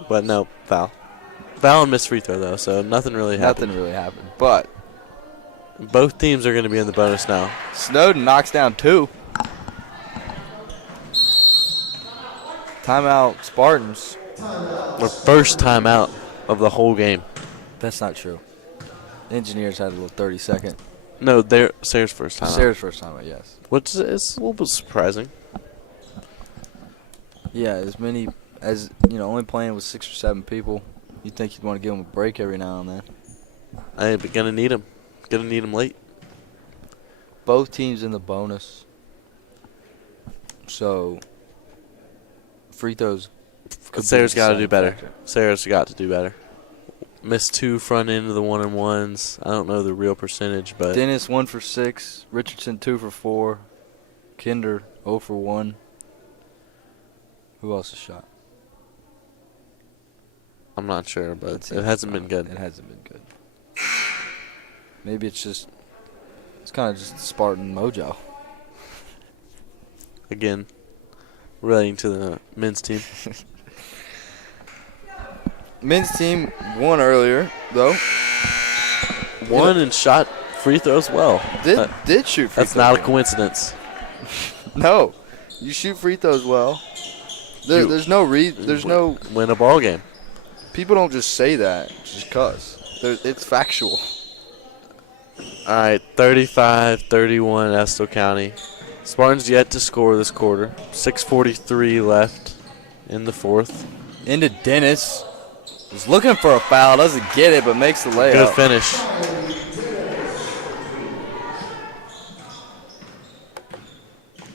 But no, foul. Foul and missed free throw, though, so nothing really happened. Nothing really happened. But both teams are going to be in the bonus now. Snowden knocks down 2. Timeout, Spartans. The first timeout of the whole game. That's not true. Engineers had a little 30-second. No, Sayre's first timeout. Sayre's first timeout, yes. Which is a little bit surprising. Yeah, as many as, only playing with 6 or 7 people. You'd think you'd want to give them a break every now and then. Hey, but going to need him. Going to need him late. Both teams in the bonus. So, free throws. Sayre's got to do better. Sayre's got to do better. Missed 2 front end of the 1-on-1s. I don't know the real percentage, but Dennis 1 for 6. Richardson 2 for 4. Kinder 0 for 1. Who else has shot? I'm not sure, but it hasn't been good. It hasn't been good. Maybe it's kind of just Spartan mojo. Again, relating to the men's team. Men's team won earlier, though. Won and shot free throws well. Did shoot free throws. That's not a coincidence. No. You shoot free throws well. There's no win a ball game. People don't just say that just cuz. It's factual. All right, 35-31 Estill County. Spartans yet to score this quarter. 6:43 left in the fourth. Into Dennis. He's looking for a foul, doesn't get it, but makes the layup. Good finish.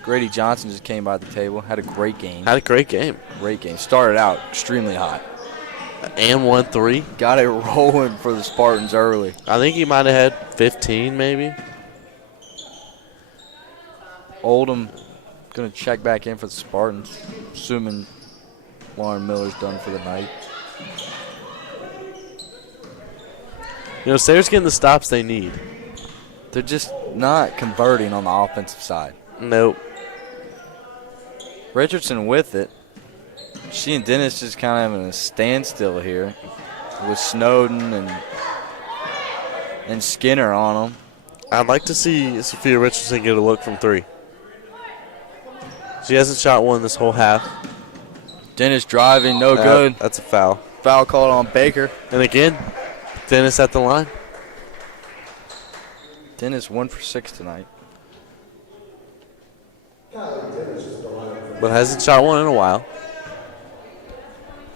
Grady Johnson just came by the table. Had a great game. Great game. Started out extremely hot. And won 3. Got it rolling for the Spartans early. I think he might have had 15 maybe. Oldham going to check back in for the Spartans, assuming Lauren Miller's done for the night. Sayre's getting the stops they need. They're just not converting on the offensive side. Nope. Richardson with it. She and Dennis just kind of having a standstill here with Snowden and Skinner on them. I'd like to see Sophia Richardson get a look from 3. She hasn't shot one this whole half. Dennis driving, no good. That's a foul. Foul called on Baker. And again, Dennis at the line. Dennis 1 for 6 tonight. But hasn't shot one in a while.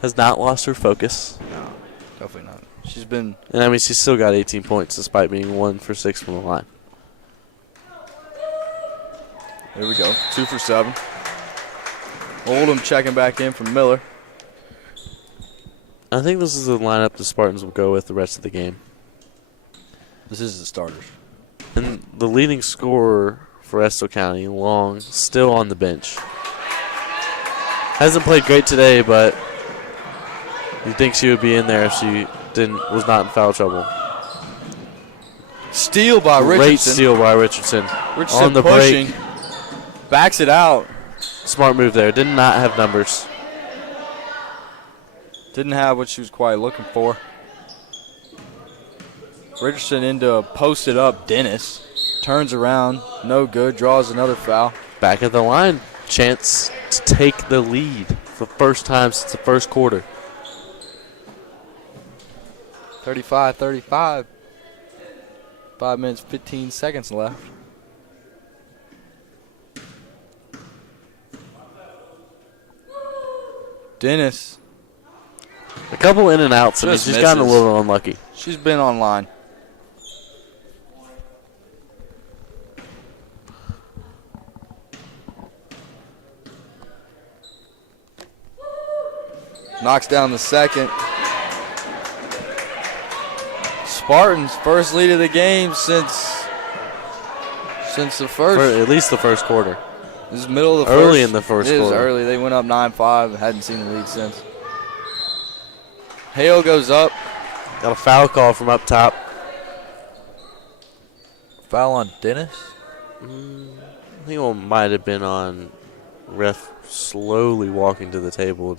Has not lost her focus. No, definitely not. She's been... And, she's still got 18 points despite being 1 for 6 from the line. There we go. 2 for 7. Oldham checking back in from Miller. I think this is the lineup the Spartans will go with the rest of the game. This is the starters. And the leading scorer for Estill County, Long, still on the bench. Hasn't played great today, but you'd think she would be in there if she was not in foul trouble. Steal by Richardson. Great steal by Richardson. Richardson on the pushing. break. Backs it out. Smart move there. Did not have numbers. Didn't have what she was quite looking for. Richardson into a posted up Dennis. Turns around. No good. Draws another foul. Back at the line. Chance to take the lead for the first time since the first quarter. 35-35. 5 minutes, 15 seconds left. Dennis. A couple in and outs, and she's gotten a little unlucky. She's been online. Knocks down the second. Spartans first lead of the game since the first. At least the first quarter. This is middle of the Early first. in the first It is quarter. early. They went up 9-5. Hadn't seen the lead since. Hale goes up. Got a foul call from up top. Foul on Dennis? I think one might have been on ref slowly walking to the table.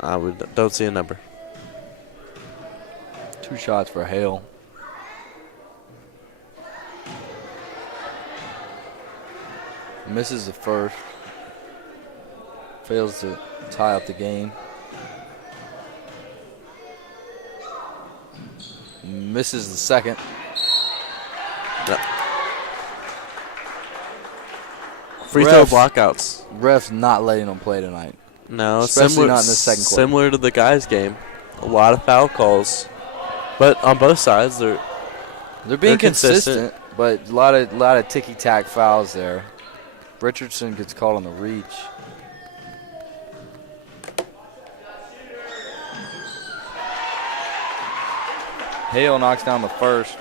Don't see a number. 2 shots for Hale. Misses the first. Fails to tie up the game. Misses the second. No. Free throw blockouts. Ref's not letting them play tonight. No, Especially not in the second quarter. Similar to the guys' game. A lot of foul calls. But on both sides, they're being consistent. consistent, but a lot of ticky-tack fouls there. Richardson gets called on the reach. Hale knocks down the first.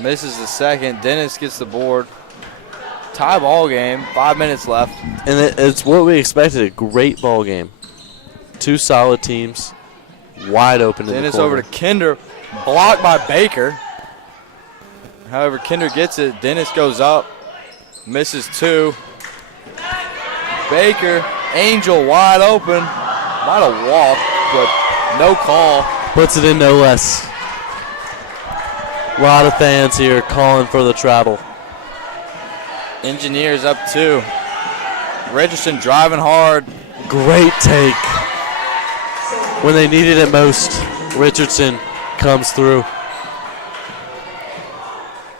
Misses the second. Dennis gets the board. Tie ball game. 5 minutes left. And it's what we expected, a great ball game. 2 solid teams, wide open in the Dennis corner. over to Kinder. Blocked by Baker. However, Kinder gets it. Dennis goes up. Misses 2. Baker, Angel wide open. Might have walked, but no call. Puts it in no less. A lot of fans here calling for the travel. Engineers up 2. Richardson driving hard. Great take. When they needed it most, Richardson comes through.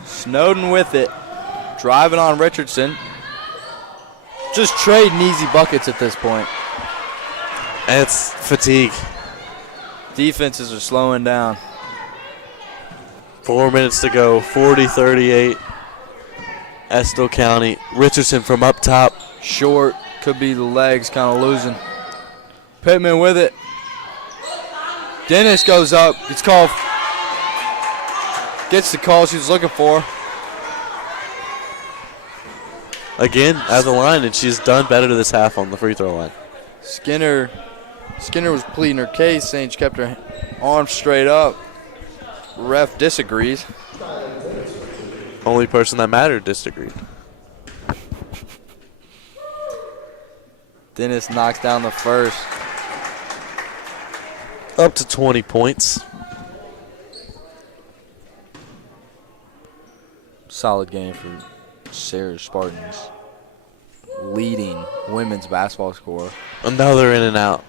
Snowden with it. Driving on Richardson. Just trading easy buckets at this point. And it's fatigue. Defenses are slowing down. 4 minutes to go, 40-38. Estill County. Richardson from up top. Short. Could be the legs kind of losing. Pittman with it. Dennis goes up. Gets called. Gets the call she was looking for. Again, at the line, and she's done better this half on the free throw line. Skinner was pleading her case, saying she kept her arms straight up. Ref disagrees. Only person that mattered disagreed. Dennis knocks down the first. Up to 20 points. Solid game for Sayre Spartans. Leading women's basketball score. Another in and out.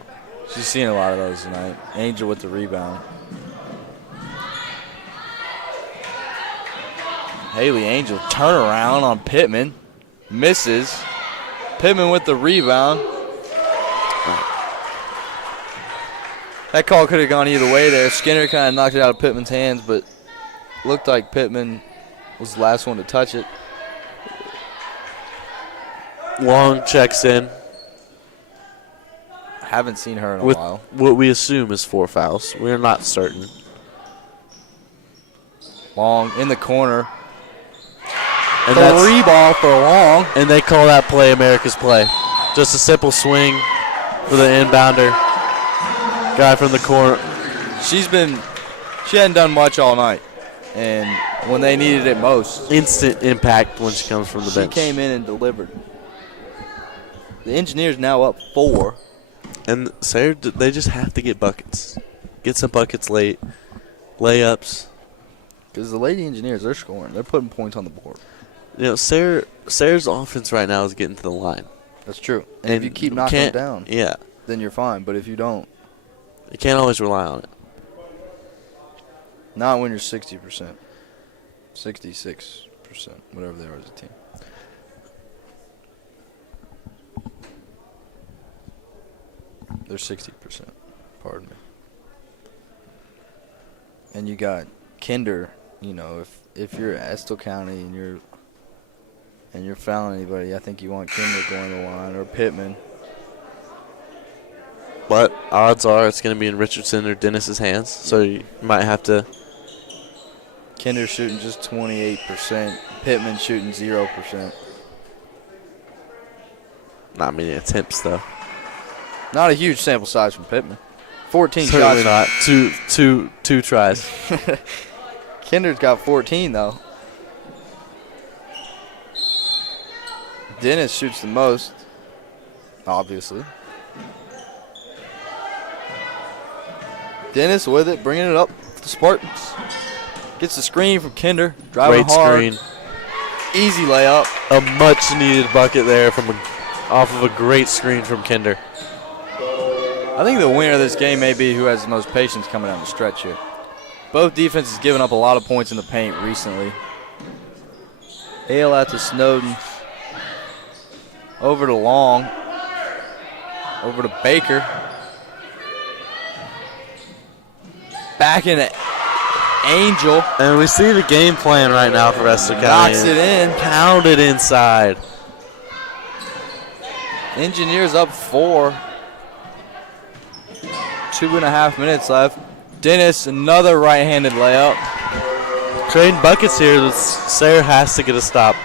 She's seen a lot of those tonight. Angel with the rebound. Haley Angel turnaround on Pittman. Misses. Pittman with the rebound. That call could have gone either way there. Skinner kind of knocked it out of Pittman's hands, but looked like Pittman was the last one to touch it. Long checks in Haven't seen her in a with while. what we assume is 4 fouls. We're not certain. Long in the corner. And Three ball for Long. And they call that play America's play. Just a simple swing for the inbounder. Guy from the corner. She hadn't done much all night. And when they needed it most, Instant impact when she comes from the she bench. came in and delivered. The Engineers now up 4. And Sayre, they just have to get buckets. Get some buckets late. Layups. Because the Lady Engineers, they're scoring. They're putting points on the board. You know, Sayre's offense right now is getting to the line. That's true. And if you keep knocking them down, yeah, then you're fine. But if you don't, you can't always rely on it. not when you're 60%. 66%, whatever they are as a team. They're 60%, pardon me. And you got Kinder, you know, if you're Estill County and you're and you're fouling anybody, I think you want Kinder going to the line or Pittman. But odds are it's going to be in Richardson or Dennis's hands, so you might have to. Kinder's shooting just 28%. Pittman shooting 0%. Not many attempts, though. Not a huge sample size from Pittman. 14 Certainly shots. not. Two tries. Kinder's got 14, though. Dennis shoots the most, obviously. Dennis with it, bringing it up to the Spartans. Gets the screen from Kinder, driving Great hard. screen. Easy layup. A much-needed bucket there off of a great screen from Kinder. I think the winner of this game may be who has the most patience coming down the stretch here. Both defenses giving up a lot of points in the paint recently. Hale out to Snowden. Over to Long. Over to Baker. Back into Angel. And we see the game plan right now for Estill County. Knocks it in. Pounded inside. Engineers up 4. 2.5 minutes left. Dennis, another right-handed layup. Trading buckets here. Sayre has to get a stop.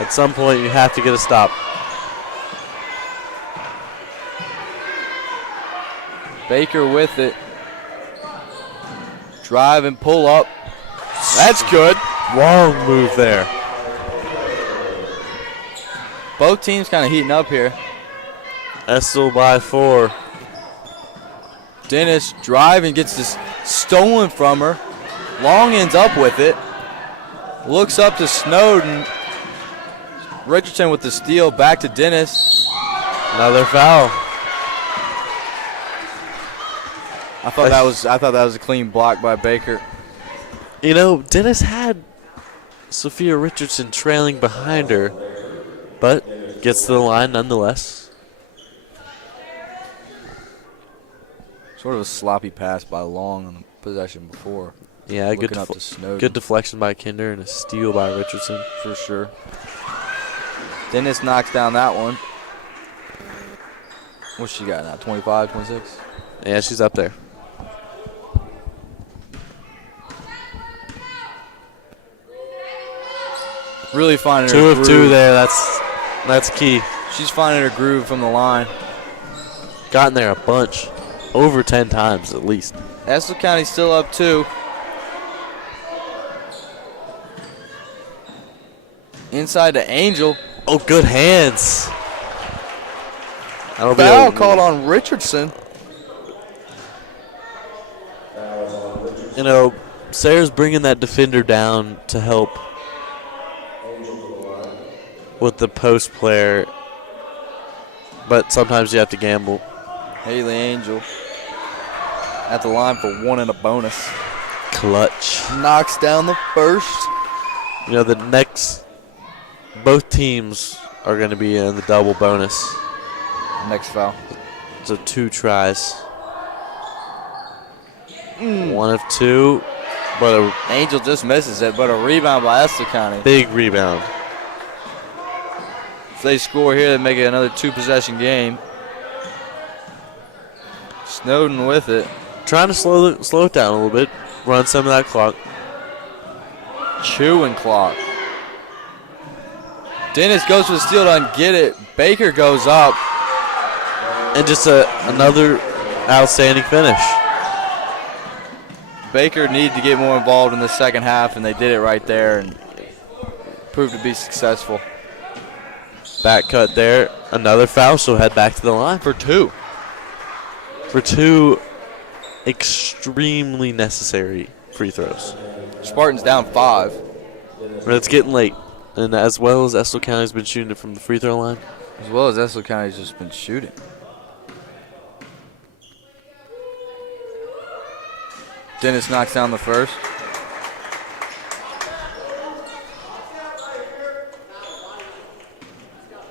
At some point, you have to get a stop. Baker with it. Drive and pull up. That's good. Long move there. Both teams kind of heating up here. Estill by 4. Dennis driving, gets this stolen from her. Long ends up with it. Looks up to Snowden. Richardson with the steal. Back to Dennis. Another foul. I thought that was a clean block by Baker. You know, Dennis had Sophia Richardson trailing behind her, but gets to the line nonetheless. Sort of a sloppy pass by Long on the possession before. Yeah, Looking up to Snowden. good deflection by Kinder and a steal by Richardson. For sure. Dennis knocks down that one. What's she got now, 25, 26? Yeah, she's up there. Really finding her 2 of groove. 2 there. That's key. She's finding her groove from the line. Gotten there a bunch. Over 10 times at least. Estill County still up 2. Inside to Angel. Oh, good hands. That'll Foul be called on Richardson. You know, Sayre's bringing that defender down to help with the post player, but sometimes you have to gamble. Haley Angel at the line for 1 and a bonus. Clutch. Knocks down the first. You know, both teams are going to be in the double bonus. Next foul. So 2 tries. 1 of 2, but a Angel just misses it, but a rebound by Estill County. big rebound. If they score here, they make it another 2-possession game. Snowden with it. Trying to slow it down a little bit, run some of that clock. Chewing clock. Dennis goes for the steal, doesn't get it. Baker goes up. And just another outstanding finish. Baker needed to get more involved in the second half, and they did it right there and proved to be successful. Back cut there. Another foul, so head back to the line. For 2. For 2 extremely necessary free throws. Spartans down 5. But it's getting late. And as well as Estill County's been shooting it from the free throw line. As well as Estill County's just been shooting. Dennis knocks down the first.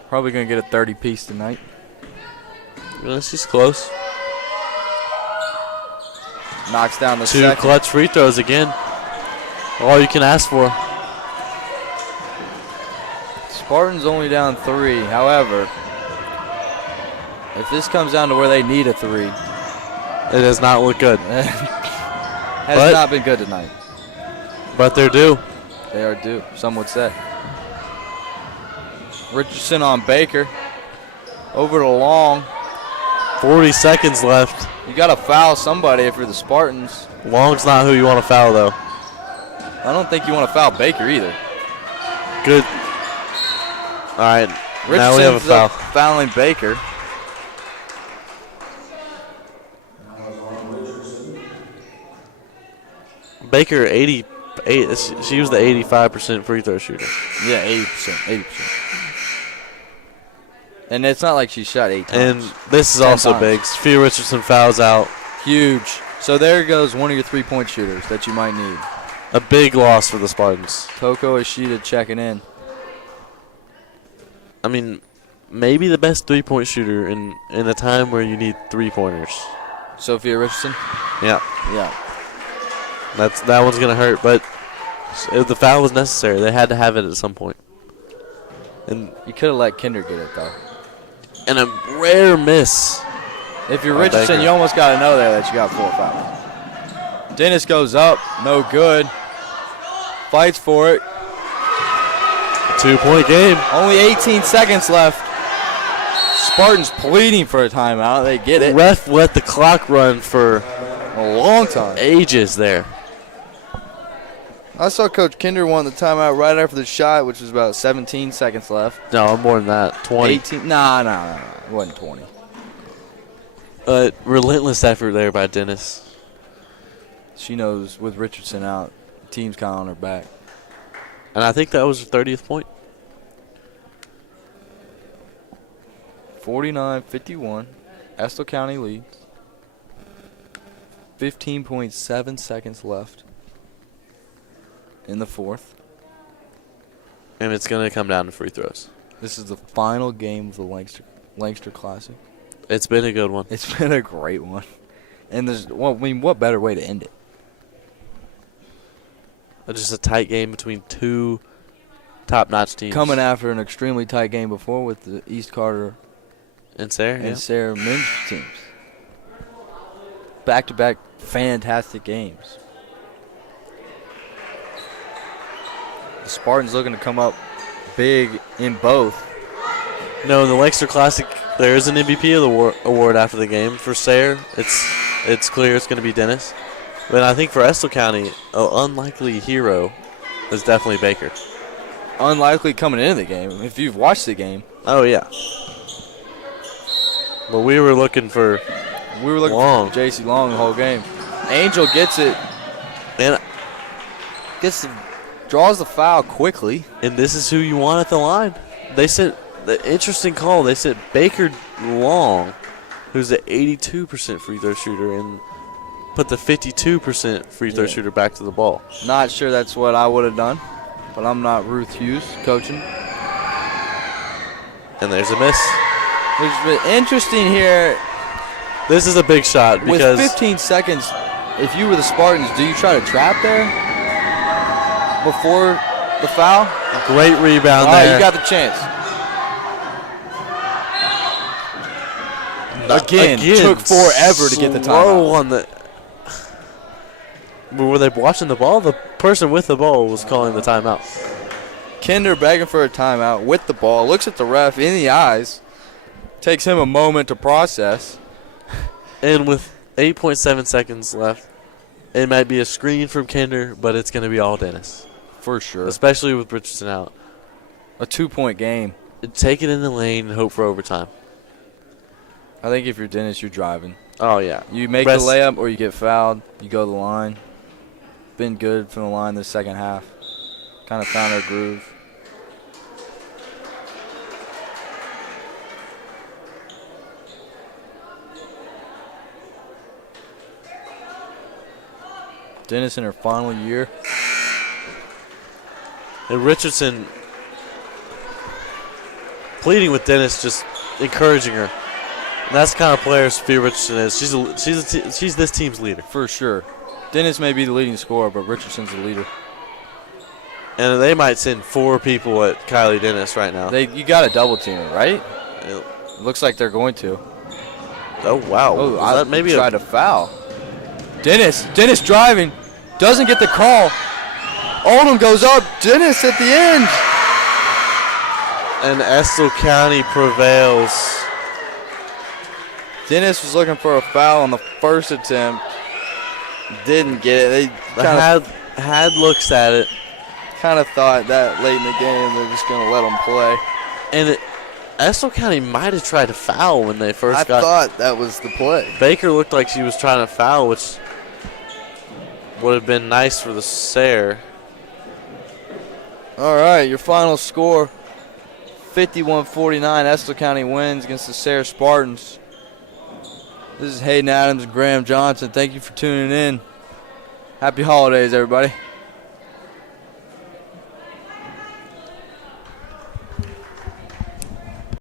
Probably going to get a 30-piece tonight. She's close. Knocks down the 2 second. clutch free throws again. All you can ask for. Spartans only down 3. However, if this comes down to where they need a 3, It does not look good, has not been good tonight. but they're due. They are due, some would say. Richardson on Baker. Over to Long. 40 seconds left. You got to foul somebody if you're the Spartans. Long's not who you want to foul, though. I don't think you want to foul Baker either. Good. All right, now we have a Richardson's foul. up fouling Baker. Baker, 88. She was the 85% free throw shooter. Yeah, 80%. And it's not like she shot 8 And times. this is 10 also times. big. Sophia Richardson fouls out. Huge. So there goes one of your 3-point shooters that you might need. A big loss for the Spartans. Coco Ishida checking in. I mean, maybe the best 3-point shooter in a time where you need 3-pointers. Sophia Richardson? Yeah, Yeah. that one's gonna hurt. But if the foul was necessary, they had to have it at some point. And You could have let Kinder get it, though. a rare miss. If you're Oh, Richardson, Baker. you almost got to know there that you got 4 fouls. Dennis goes up. No good. Fights for it. 2-point game. Only 18 seconds left. Spartans pleading for a timeout. They get it. Ref let the clock run for A long time. ages there. I saw Coach Kinder want the timeout right after the shot, which was about 17 seconds left. No, more than that. 20. 18. Nah. It wasn't 20. Relentless effort there by Dennis. She knows with Richardson out, the team's kind of on her back. And I think that was her 30th point. 49-51. Estill County leads. 15.7 seconds left in the fourth. And it's going to come down to free throws. This is the final game of the Lancaster Classic. It's been a good one. It's been a great one. And what better way to end it? Just a tight game between two top-notch teams. Coming after an extremely tight game before with the East Carter And Sayre, and Sayre men's teams. Back-to-back fantastic games. The Spartans looking to come up big in both. No, in the Lancaster Classic, there is an MVP award after the game. For Sayre, it's clear it's going to be Dennis. But I think for Estill County, an unlikely hero is definitely Baker. Unlikely coming into the game. If you've watched the game, Oh, yeah. Well, we were looking for we were looking Long. for J.C. Long the whole game. Angel gets it, and draws the foul quickly. this is who you want at the line. They said the interesting call. They said Baker Long, who's the 82% free throw shooter, and put the 52% free throw Yeah. shooter back to the ball. Not sure that's what I would have done, but I'm not Ruth Hughes coaching. And there's a miss. It's been interesting here. This is a big shot With because 15 seconds, if you were the Spartans, do you try to trap there before the foul? great rebound All right, there. you got the chance. Again, took forever to get the slow timeout. on the. Were they watching the ball? The person with the ball was calling the timeout. Kinder begging for a timeout with the ball, looks at the ref in the eyes, takes him a moment to process. And with 8.7 seconds left, it might be a screen from Kinder, but it's going to be all Dennis. For sure. Especially with Richardson out. A 2-point game. Take it in the lane and hope for overtime. I think if you're Dennis, you're driving. Oh, yeah. You make the layup or you get fouled. You go to the line. Been good from the line this second half. Kind of found our groove. Dennis in her final year. And Richardson pleading with Dennis, just encouraging her. And that's the kind of player Sophia Richardson is. She's this team's leader. For sure. Dennis may be the leading scorer, but Richardson's the leader. And they might send 4 people at Kylie Dennis right now. You got to double team it, right? It- Looks like they're going to. Oh, wow. Oh, Was I that maybe tried to foul. Dennis driving. Doesn't get the call. Oldham goes up. Dennis at the end. And Estill County prevails. Dennis was looking for a foul on the first attempt. Didn't get it. They Had looks at it. kind of thought that late in the game they're just going to let them play. And Estill County might have tried to foul when they first I got. thought that was the play. Baker looked like she was trying to foul, which would have been nice for the Sayre. All right, your final score, 51-49. Estill County wins against the Sayre Spartans. This is Hayden Adams and Graham Johnson. Thank you for tuning in. Happy holidays, everybody.